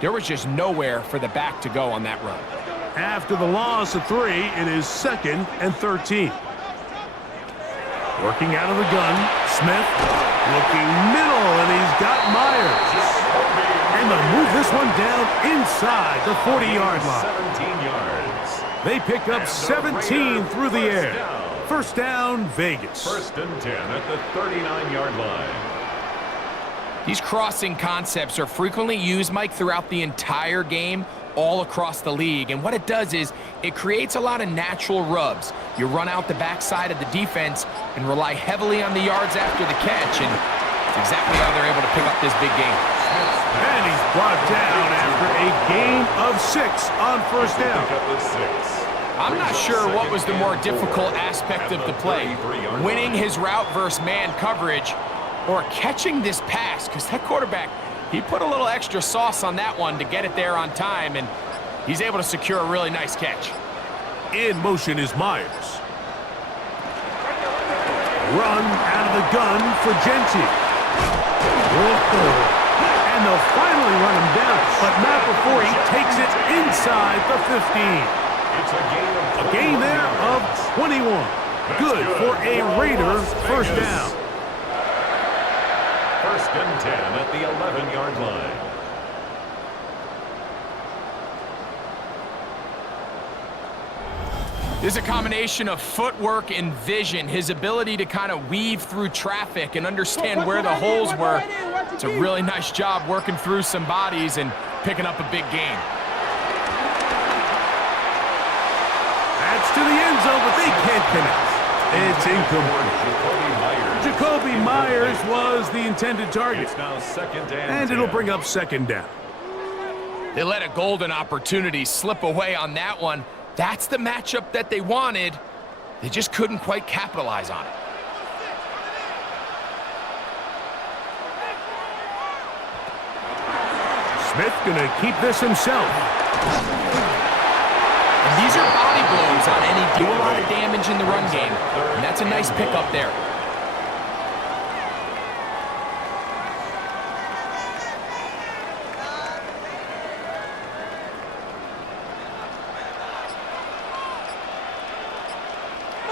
there was just nowhere for the back to go on that run. After the loss of 3, it is 2nd and 13. Working out of the gun, Smith looking middle, and he's got Myers. And they'll move this one down inside the 40-yard line. 17 yards. They pick up 17 through the air. First down, Vegas. 1st and 10 at the 39-yard line. These crossing concepts are frequently used, Mike, throughout the entire game, all across the league. And what it does is it creates a lot of natural rubs. You run out the backside of the defense and rely heavily on the yards after the catch, and it's exactly how they're able to pick up this big game. And he's brought down after a gain of 6 on 1st down. I'm not sure what was the more difficult aspect of the play, winning his route versus man coverage or catching this pass, because that quarterback, he put a little extra sauce on that one to get it there on time, and he's able to secure a really nice catch. In motion is Myers. Run out of the gun for Genty. And they'll finally run him down, but not before he takes it inside the 15. It's a gain there of 21. Good for a Raider first down. 1st and 10 at the 11-yard line. This is a combination of footwork and vision, his ability to kind of weave through traffic and understand where the holes were. It's a really nice job working through some bodies and picking up a big gain. That's to the end zone, but they can't connect. It's incomplete. Jacoby Myers was the intended target. It's now 2nd and And it'll bring up 2nd down. They let a golden opportunity slip away on that one. That's the matchup that they wanted. They just couldn't quite capitalize on it. Smith gonna keep this himself. And these are body blows on any do a lot of damage in the run game. And that's a nice pickup there.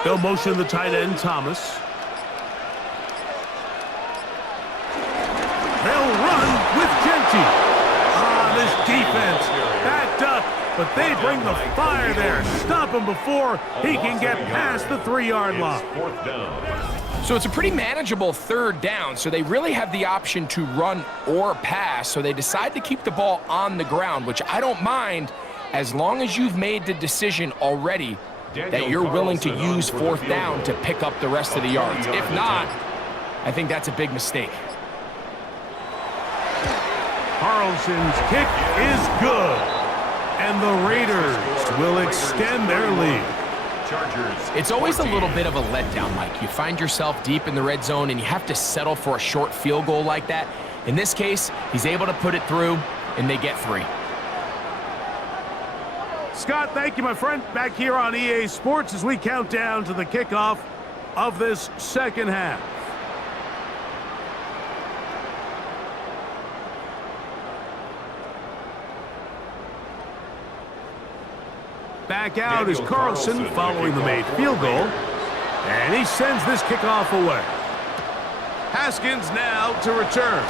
They'll motion the tight end, Thomas. They'll run with Genty. This defense backed up, but they bring the fire there. Stop him before he can get past the 3-yard line. So it's a pretty manageable 3rd down, so they really have the option to run or pass, so they decide to keep the ball on the ground, which I don't mind as long as you've made the decision already that you're willing to use 4th down to pick up the rest of the yards. If not, I think that's a big mistake. Carlson's kick is good, and the Raiders will extend their lead. It's always a little bit of a letdown, Mike. You find yourself deep in the red zone, and you have to settle for a short field goal like that. In this case, he's able to put it through, and they get 3. Scott, thank you, my friend. Back here on EA Sports as we count down to the kickoff of this 2nd half. Back out is Carlson following the made field goal. And he sends this kickoff away. Haskins now to return.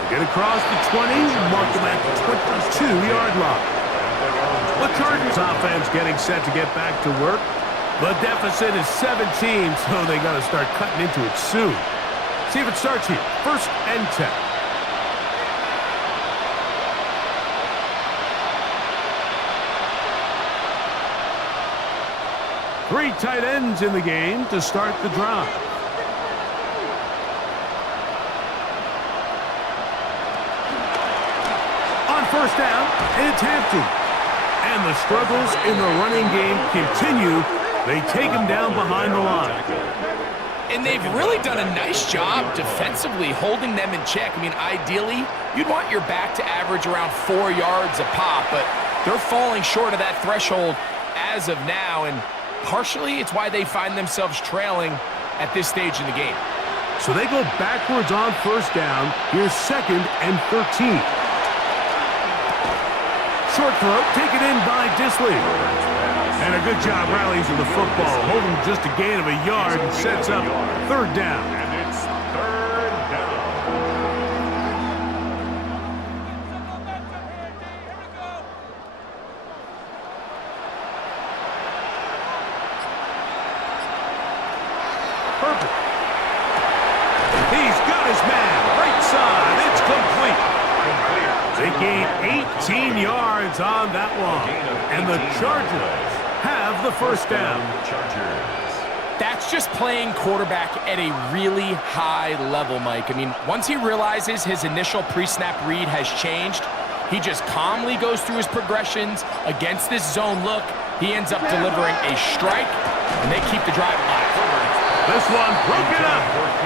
They get across the 20, mark them at the 22-yard line. The Chargers offense getting set to get back to work. The deficit is 17, so they got to start cutting into it soon. See if it starts here. 1st and 10. Three tight ends in the game to start the drive. On 1st down, it's Hampton. And the struggles in the running game continue. They take him down behind the line. And they've really done a nice job defensively holding them in check. I mean, ideally, you'd want your back to average around 4 yards a pop, but they're falling short of that threshold as of now, and partially it's why they find themselves trailing at this stage in the game. So they go backwards on 1st down. Here's 2nd and 13. Short throw, taken in by Disley. And a good job rallies with the football, holding just a gain of a yard and sets up 3rd down. And it's 3rd down. Perfect. He's got his man, right side, it's complete. They gain 18 yards on that one, and the Chargers have the 1st down. That's just playing quarterback at a really high level, Mike. I mean, once he realizes his initial pre-snap read has changed, he just calmly goes through his progressions against this zone look. He ends up delivering a strike, and they keep the drive alive. This one broken up.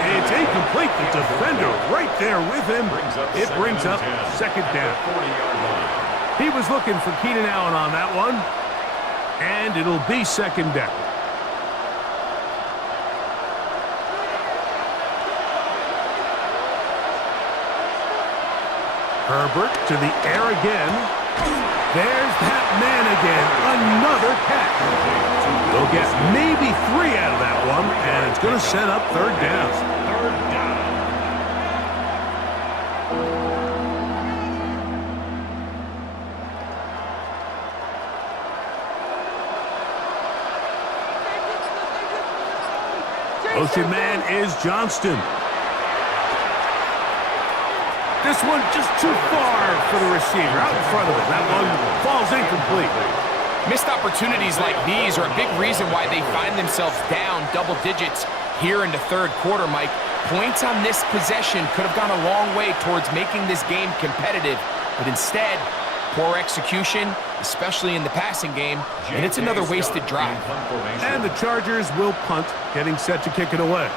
It's incomplete. The defender right there with him. It brings up 2nd down. He was looking for Keenan Allen on that one, and it'll be 2nd down. Herbert to the air again. There's that man again. Another catch. They'll get maybe 3 out of that one, and it's going to set up 3rd down. 3rd down. Motion man is Johnston. This one just too far for the receiver. Out in front of him. That one falls incomplete. Missed opportunities like these are a big reason why they find themselves down double digits here in the 3rd quarter, Mike. Points on this possession could have gone a long way towards making this game competitive, but instead, poor execution, especially in the passing game, and it's another wasted drive. And the Chargers will punt, getting set to kick it away.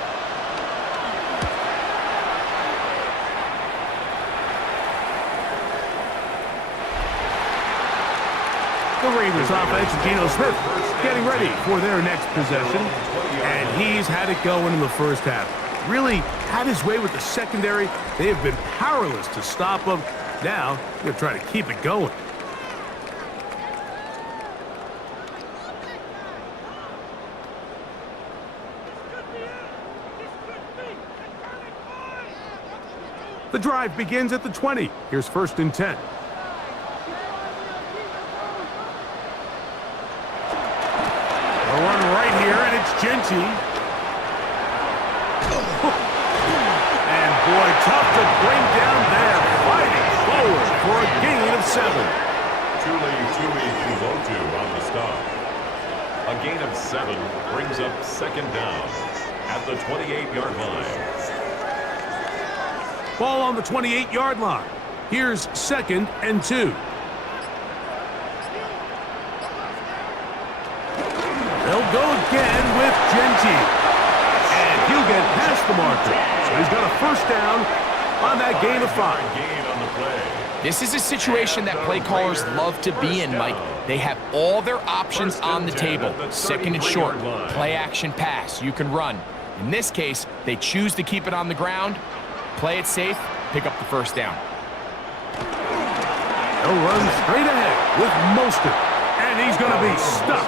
The Raiders offense, Geno Smith, getting ready for their next possession. And he's had it going in the first half. Really had his way with the secondary. They have been powerless to stop him. Now, they're going to try to keep it going. The drive begins at the 20. Here's 1st and 10. The one right here, and it's Genty. And boy, tough to bring down there. Fighting forward for a gain of 7. Tuli Kulotu on the stop. A gain of 7 brings up 2nd down at the 28-yard line. Ball on the 28-yard line. Here's 2nd and 2. They'll go again with Genty. And he'll get past the marker. So he's got a 1st down on that gain of 5. Gain on the play. This is a situation that play callers love to be in, Mike. They have all their options on the table. 2nd and short, play action pass, you can run. In this case, they choose to keep it on the ground, play it safe, pick up the 1st down. He'll run straight ahead with Mostert. And he's going to be stuck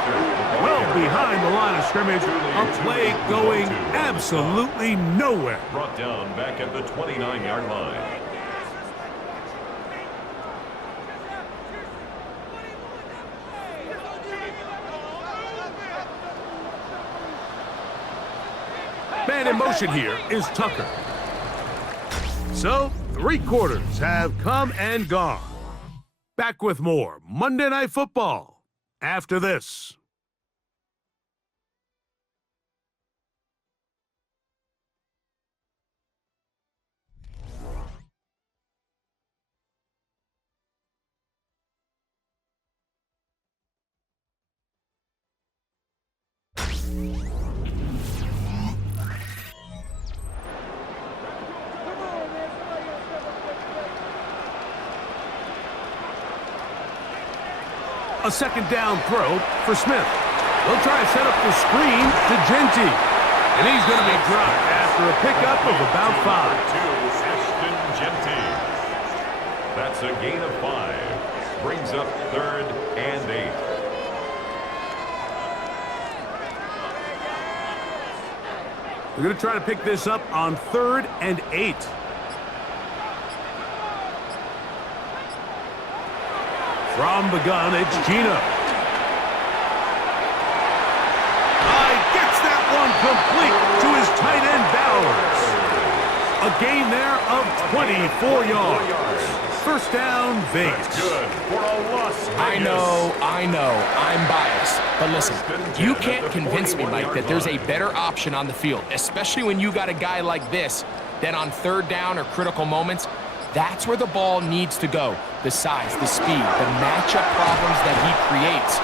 well behind the line of scrimmage. A play going absolutely nowhere. Brought down back at the 29-yard line. Man in motion here is Tucker. So, 3 quarters have come and gone. Back with more Monday Night Football after this. A 2nd down throw for Smith. They'll try to set up the screen to Genty. And he's going to be dropped after a pickup of about 5. Ashton Genty. That's a gain of 5. Brings up 3rd and 8. We're going to try to pick this up on 3rd and 8. From the gun, it's Geno. Gets that one complete to his tight end, Bowers. A gain there of 24 yards. 1st down, Vegas. Good for a Las Vegas. I know, I'm biased. But listen, you can't convince me, Mike, that there's a better option on the field, especially when you got a guy like this, than on 3rd down or critical moments. That's where the ball needs to go. The size, the speed, the matchup problems that he creates.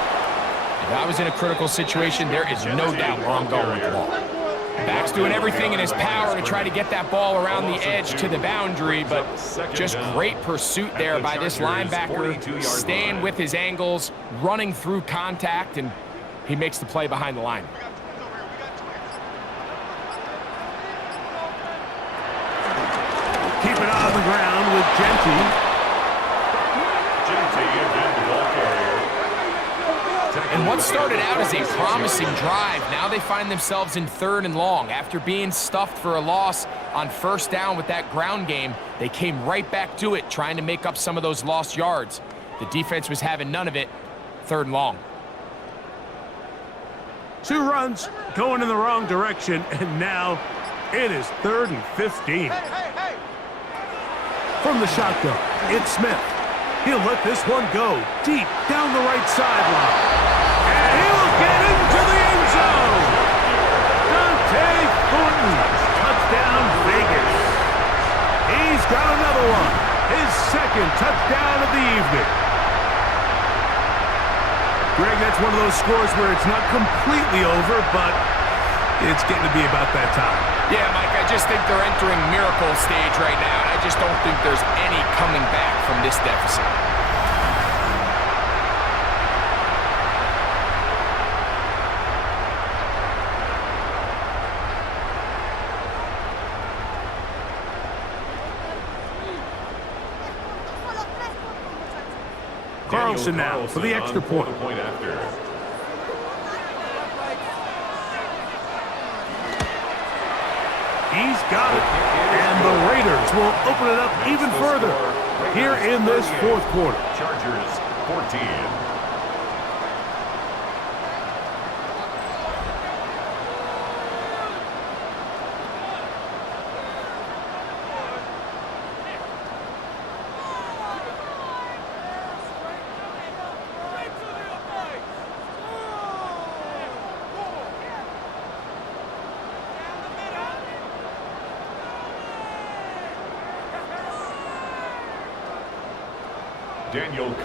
If I was in a critical situation, there is no doubt where I'm going with the ball. Back's doing everything in his power to try to get that ball around the edge to the boundary, but just great pursuit there by this linebacker, staying with his angles, running through contact, and he makes the play behind the line. Keep it on the ground with Genty. Genty again, the ball carrier. And what started out as a promising drive, now they find themselves in 3rd and long. After being stuffed for a loss on 1st down with that ground game, they came right back to it, trying to make up some of those lost yards. The defense was having none of it. 3rd and long. 2 runs going in the wrong direction, and now it is 3rd and 15. From the shotgun, it's Smith. He'll let this one go deep down the right sideline. And he'll get into the end zone. Dante Thornton, touchdown Vegas. He's got another one. His 2nd touchdown of the evening. Greg, that's one of those scores where it's not completely over, but it's getting to be about that time. Yeah, Mike, I just think they're entering miracle stage right now, and I just don't think there's any coming back from this deficit. Carlson now for the extra point. After. He's got it. And the Raiders will open it up even further here in this fourth quarter. Chargers 14.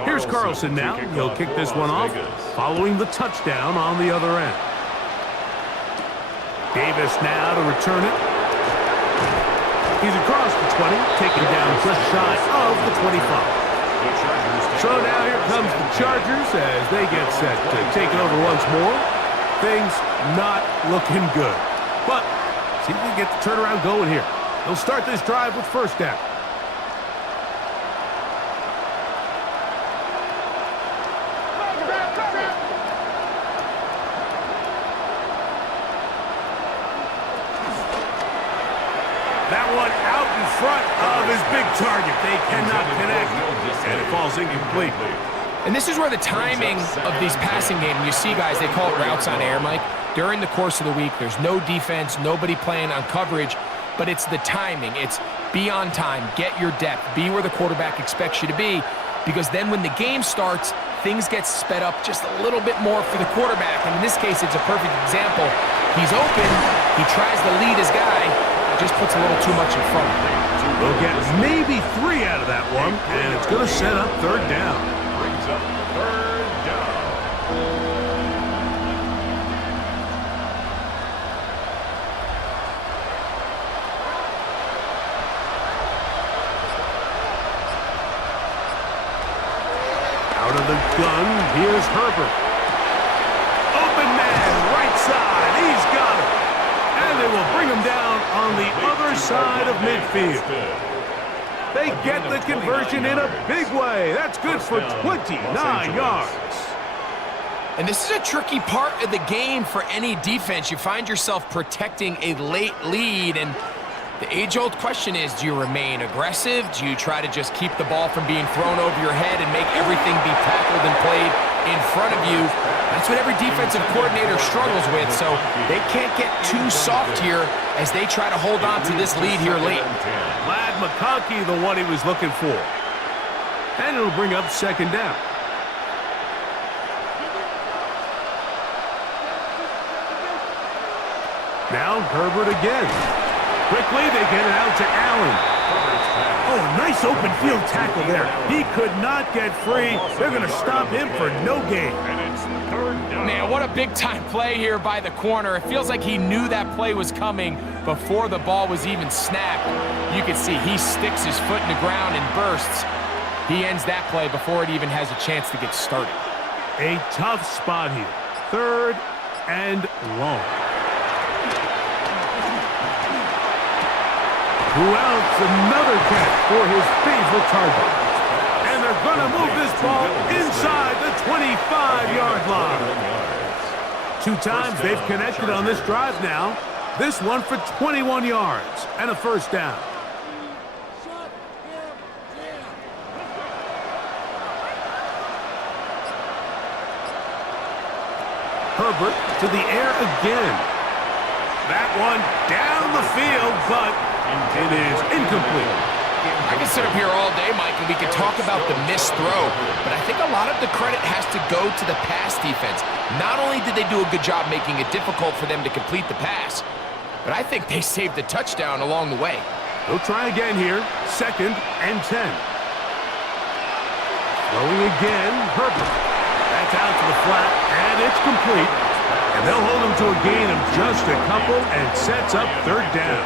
Here's Carlson now. He'll kick this one off, following the touchdown on the other end. Davis now to return it. He's across the 20, taken down just shy of the 25. So now here comes the Chargers as they get set to take it over once more. Things not looking good. But see if we can get the turnaround going here. They'll start this drive with first down. That one out in front of his big target. They cannot connect, and it falls incomplete. And this is where the timing of these passing games, you see guys, they call it routes on air, Mike. During the course of the week, there's no defense, nobody playing on coverage, but it's the timing. It's be on time, get your depth, be where the quarterback expects you to be, because then when the game starts, things get sped up just a little bit more for the quarterback. And in this case, it's a perfect example. He's open, he tries to lead his guy, just puts a little too much in front. They'll get maybe 3 out of that one, and it's going to set up third down. Brings up third down. Out of the gun, here's Herbert. Open man, right side, he's got it. And they will bring him down on the other side of midfield. They get the conversion in a big way. That's good for 29 yards. And this is a tricky part of the game for any defense. You find yourself protecting a late lead, and the age-old question is, do you remain aggressive? Do you try to just keep the ball from being thrown over your head and make everything be tackled and played in front of you? That's what every defensive coordinator struggles with, so they can't get too soft here as they try to hold on to this lead here late. Lad McConkey, the one he was looking for. And it'll bring up second down. Now Herbert again. Quickly, they get it out to Allen. Oh, nice open field tackle there. He could not get free. They're going to stop him for no gain. Man, what a big-time play here by the corner. It feels like he knew that play was coming before the ball was even snapped. You can see he sticks his foot in the ground and bursts. He ends that play before it even has a chance to get started. A tough spot here. Third and long. Who else? Another catch for his favorite target. And they're going to move this ball inside the 25-yard line. 2 times they've connected on this drive now. This one for 21 yards and a first down. Herbert to the air again. That one down the field, but it is incomplete. I can sit up here all day, Mike, and we can talk about the missed throw, but I think a lot of the credit has to go to the pass defense. Not only did they do a good job making it difficult for them to complete the pass, but I think they saved the touchdown along the way. They'll try again here. Second and 10. Throwing again, Herbert. That's out to the flat, and it's complete. And they'll hold him to a gain of just a couple and sets up third down.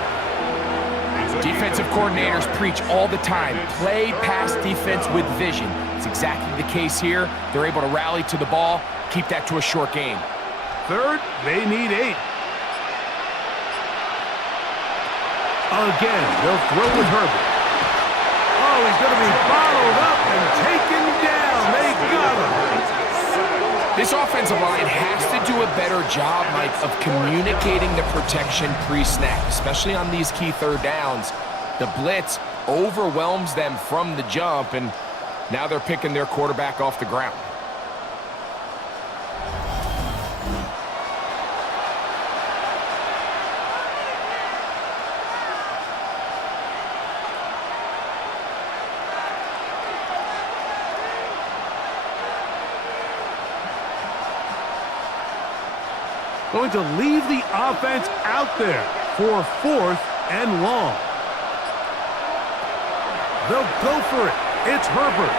Defensive coordinators preach all the time, play pass defense with vision. It's exactly the case here. They're able to rally to the ball, keep that to a short game. Third, they need 8. Again, they'll throw with Herbert. Oh, he's going to be bottled up and taken down. They This offensive line has to do a better job, Mike, of communicating the protection pre-snap, especially on these key third downs. The blitz overwhelms them from the jump, and now they're picking their quarterback off the ground. Going to leave the offense out there for 4th and long. They'll go for it. It's Herbert.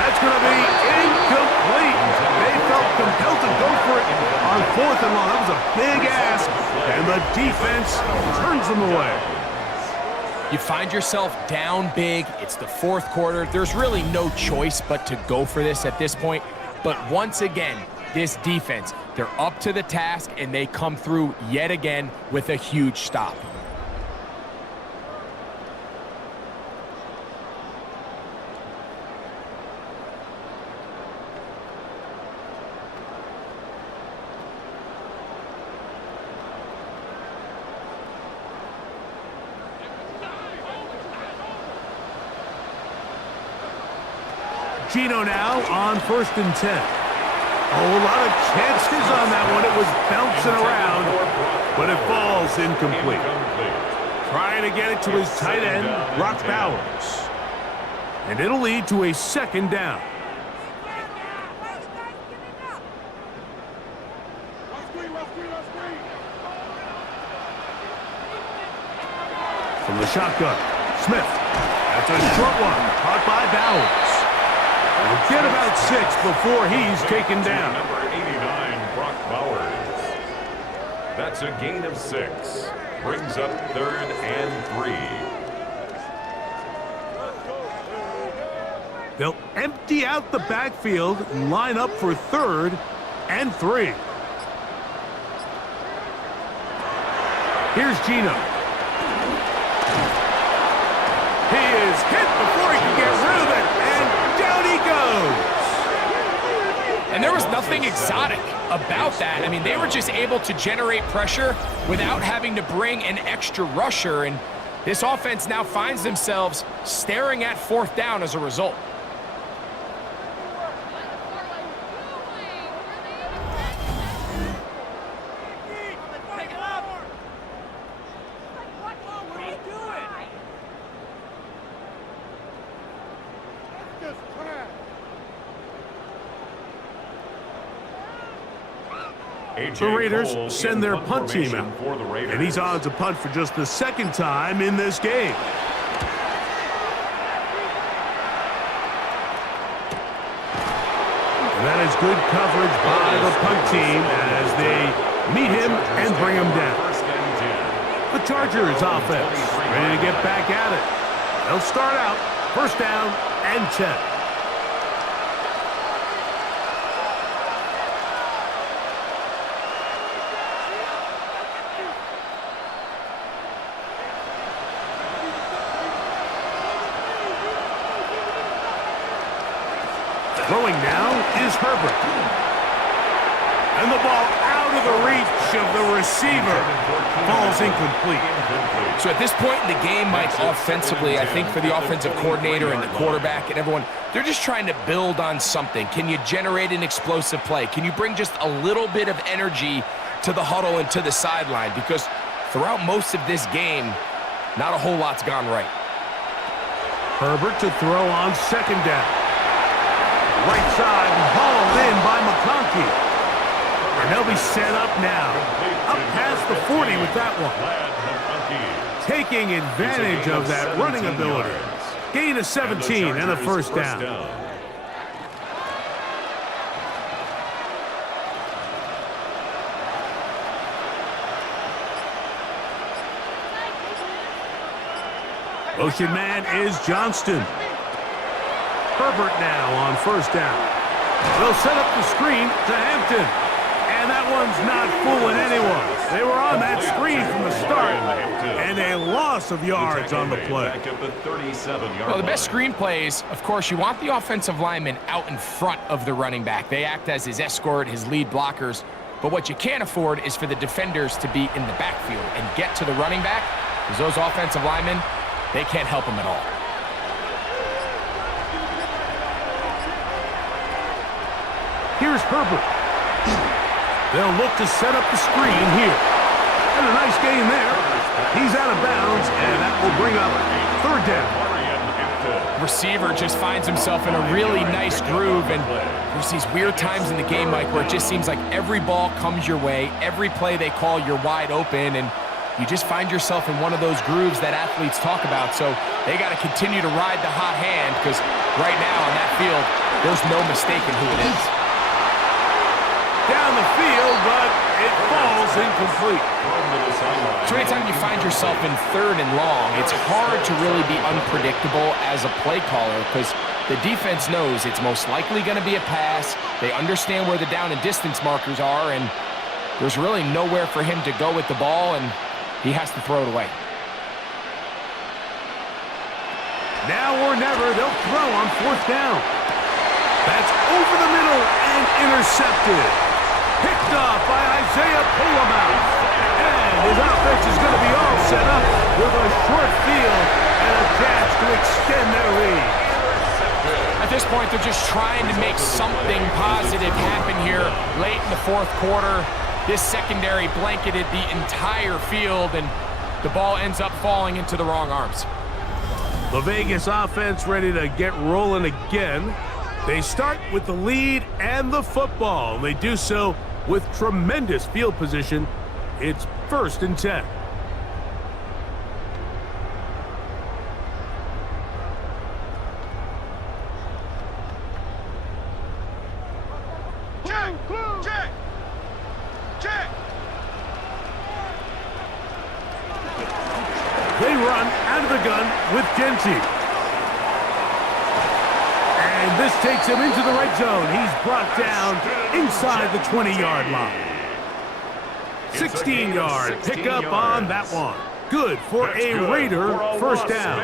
That's going to be incomplete. They felt compelled to go for it on 4th and long. That was a big ask, and the defense turns them away. You find yourself down big. It's the 4th quarter. There's really no choice but to go for this at this point. But once again, this defense, they're up to the task, and they come through yet again with a huge stop. Gino now on 1st and 10. Oh, a lot of chances on that one. It was bouncing around, but it falls incomplete. Trying to get it to his tight end, Brock Bowers. And it'll lead to a 2nd down. From the shotgun, Smith. That's a short one, caught by Bowers. We'll get about 6 before he's taken down. Number 89, Brock Bowers. That's a gain of 6. Brings up 3rd and 3. They'll empty out the backfield and line up for 3rd and 3. Here's Gino. He is hit before he can get rid of it, and down he goes. And there was nothing exotic about that. I mean, they were just able to generate pressure without having to bring an extra rusher, and this offense now finds themselves staring at 4th down as a result. The Raiders send their punt team out, and he's on to punt for just the 2nd time in this game. And that is good coverage by the punt team as they meet him and bring him down. The Chargers offense ready to get back at it. They'll start out 1st down and 10. Throwing now is Herbert. And the ball out of the reach of the receiver. Falls incomplete. So at this point in the game, Mike, offensively, I think for the offensive coordinator and the quarterback and everyone, they're just trying to build on something. Can you generate an explosive play? Can you bring just a little bit of energy to the huddle and to the sideline? Because throughout most of this game, not a whole lot's gone right. Herbert to throw on 2nd down. Right side, hauled in by McConkey. And they'll be set up now. Up past the 40 with that one. Taking advantage of that running ability. Gain of 17 and a 1st down. Motion man is Johnston. Herbert now on 1st down. They'll set up the screen to Hampton. And that one's not fooling anyone. They were on that screen from the start, and a loss of yards on the play. Well, the best screen plays, of course, you want the offensive lineman out in front of the running back. They act as his escort, his lead blockers. But what you can't afford is for the defenders to be in the backfield and get to the running back, because those offensive linemen, they can't help him at all. Here's Herbert. They'll look to set up the screen here. And a nice gain there. He's out of bounds, and that will bring up third down. Receiver just finds himself in a really nice groove, and there's these weird times in the game, Mike, where it just seems like every ball comes your way, every play they call, you're wide open, and you just find yourself in one of those grooves that athletes talk about. So they got to continue to ride the hot hand, because right now on that field, there's no mistaking who it is. Down the field, but it falls incomplete. So anytime you find yourself in third and long, it's hard to really be unpredictable as a play caller, because the defense knows it's most likely going to be a pass. They understand where the down and distance markers are, and there's really nowhere for him to go with the ball, and he has to throw it away. Now or never, they'll throw on fourth down. That's over the middle and intercepted. Picked off by Isaiah Pullamath. And his offense is going to be all set up with a short field and a chance to extend their lead. At this point, they're just trying to make something positive happen here late in the fourth quarter. This secondary blanketed the entire field, and the ball ends up falling into the wrong arms. The Vegas offense ready to get rolling again. They start with the lead and the football, and they do so with tremendous field position. It's 1st and 10. They run out of the gun with Genty. And this takes him into the red zone. He's brought down inside the 20-yard line. 16-yard pickup on that one. Good for a Raider first down.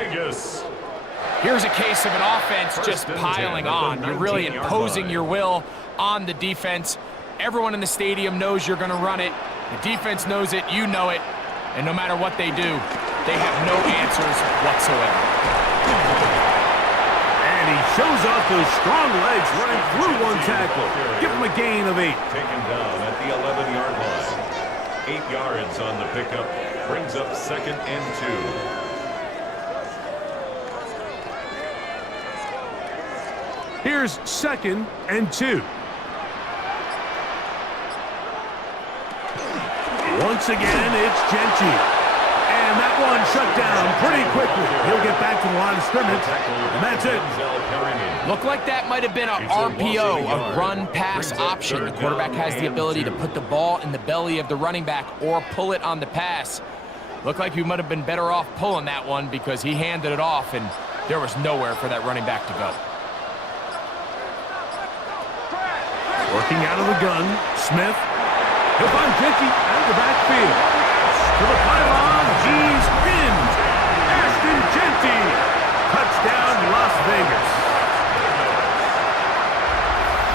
Here's a case of an offense just piling on. You're really imposing your will on the defense. Everyone in the stadium knows you're going to run it. The defense knows it, you know it. And no matter what they do, they have no answers whatsoever. And he shows off those strong legs running through one tackle. Give him a gain of 8. Taken down at the 11-yard line. 8 yards on the pickup. Brings up 2nd and 2. Here's 2nd and 2. Once again, it's Genty. And that one shut down pretty quickly. He'll get back to the line of scrimmage, and that's it. Looked like that might have been an RPO, a run-pass option. The quarterback has the ability to put the ball in the belly of the running back or pull it on the pass. Looked like he might have been better off pulling that one because he handed it off, and there was nowhere for that running back to go. Working out of the gun, Smith. He'll find Genty out of the backfield. To the pylon, he's pinned. Ashton Genty. Touchdown, Las Vegas.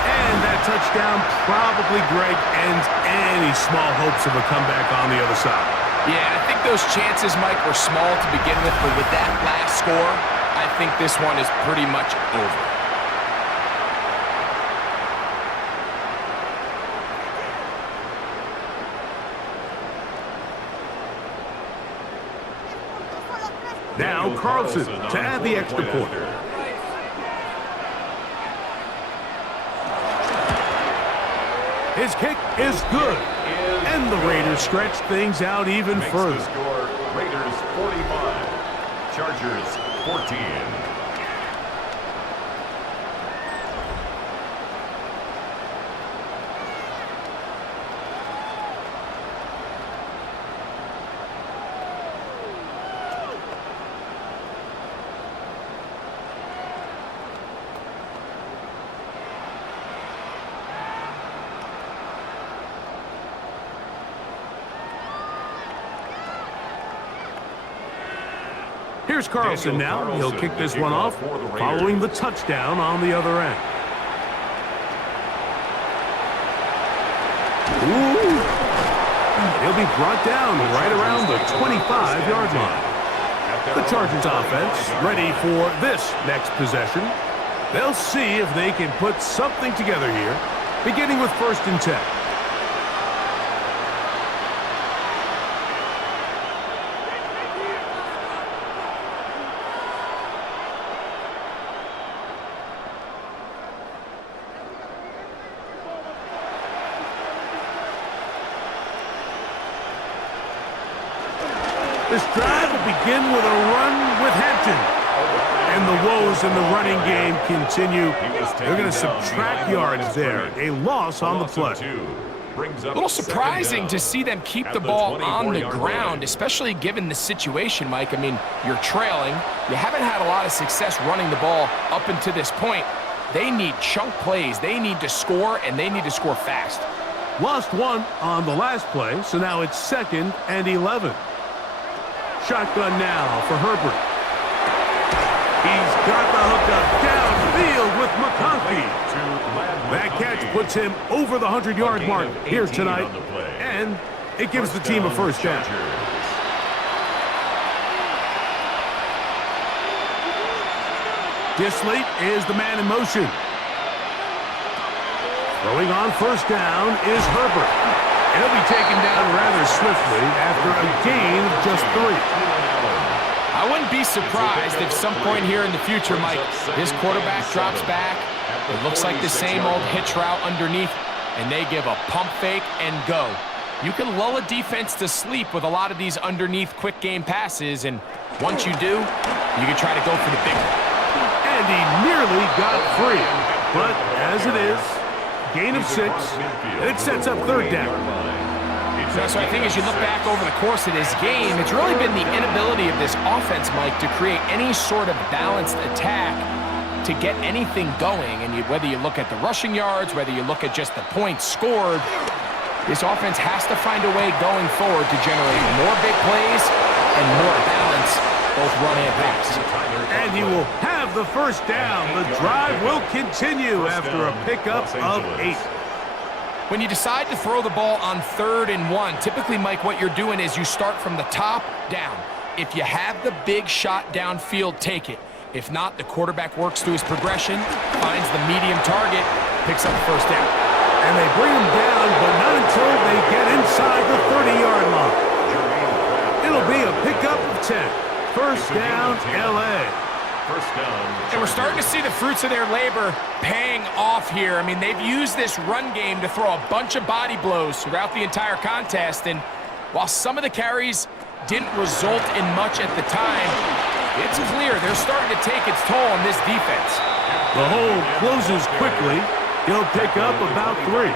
And that touchdown probably, Greg, ends any small hopes of a comeback on the other side. Yeah, I think those chances, Mike, were small to begin with, but with that last score, I think this one is pretty much over. Now Carlson to add the extra point. His kick is good. And the Raiders stretch things out even further. The score, Raiders 45, Chargers 14. Here's Carlson now. He'll kick this one off, following the touchdown on the other end. Ooh. He'll be brought down right around the 25-yard line. The Chargers offense ready for this next possession. They'll see if they can put something together here, beginning with 1st and 10. This drive will begin with a run with Hampton. And the woes in the running game continue. They're going to subtract yards there. A loss on the play. A little surprising to see them keep the ball on the ground, especially given the situation, Mike. I mean, you're trailing. You haven't had a lot of success running the ball up until this point. They need chunk plays. They need to score, and they need to score fast. Lost one on the last play, so now it's 2nd and 11. Shotgun now for Herbert. He's got the hookup downfield with McConkey. That catch puts him over the 100-yard mark here tonight, and it gives the team a 1st down. Disley is the man in motion. Throwing on 1st down is Herbert. He'll be taken down rather swiftly after a gain of just 3. I wouldn't be surprised if some point here in the future, Mike, this quarterback drops back. It looks like the same old hitch route underneath, and they give a pump fake and go. You can lull a defense to sleep with a lot of these underneath quick game passes, and once you do, you can try to go for the big one. And he nearly got free. But as it is, gain of 6, and it sets up 3rd down. So I think as you look back over the course of this game, it's really been the inability of this offense, Mike, to create any sort of balanced attack to get anything going. And whether you look at the rushing yards, whether you look at just the points scored, this offense has to find a way going forward to generate more big plays and more balance, both run and pass. And he will have the 1st down. The drive will continue after a pickup of 8. When you decide to throw the ball on 3rd and 1, typically, Mike, what you're doing is you start from the top down. If you have the big shot downfield, take it. If not, the quarterback works through his progression, finds the medium target, picks up the 1st down. And they bring him down, but not until they get inside the 30-yard line. It'll be a pickup of 10. 1st down, L.A. And we're starting to see the fruits of their labor paying off here. I mean, they've used this run game to throw a bunch of body blows throughout the entire contest, and while some of the carries didn't result in much at the time, it's clear they're starting to take its toll on this defense. The hole closes quickly. He'll pick up about 3.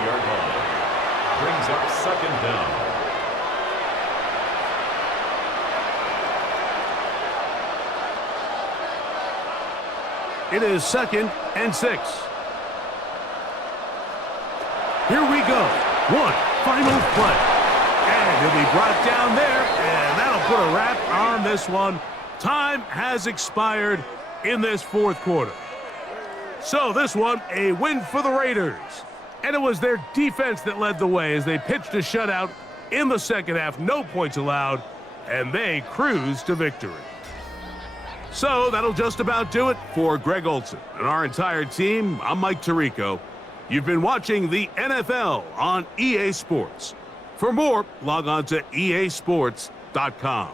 Brings up 2nd down. It is 2nd and 6. Here we go. One final play. And he'll be brought down there, and that'll put a wrap on this one. Time has expired in this 4th quarter. So this one, a win for the Raiders. And it was their defense that led the way as they pitched a shutout in the 2nd half. No points allowed, and they cruised to victory. So that'll just about do it for Greg Olson and our entire team. I'm Mike Tirico. You've been watching the NFL on EA Sports. For more, log on to easports.com.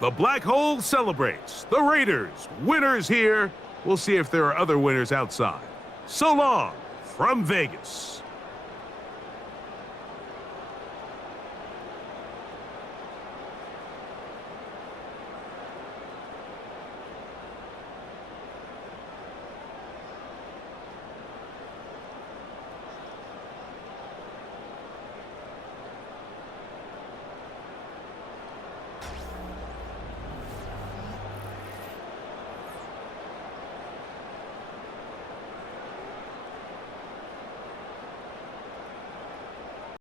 The Black Hole celebrates. The Raiders, winners here. We'll see if there are other winners outside. So long from Vegas.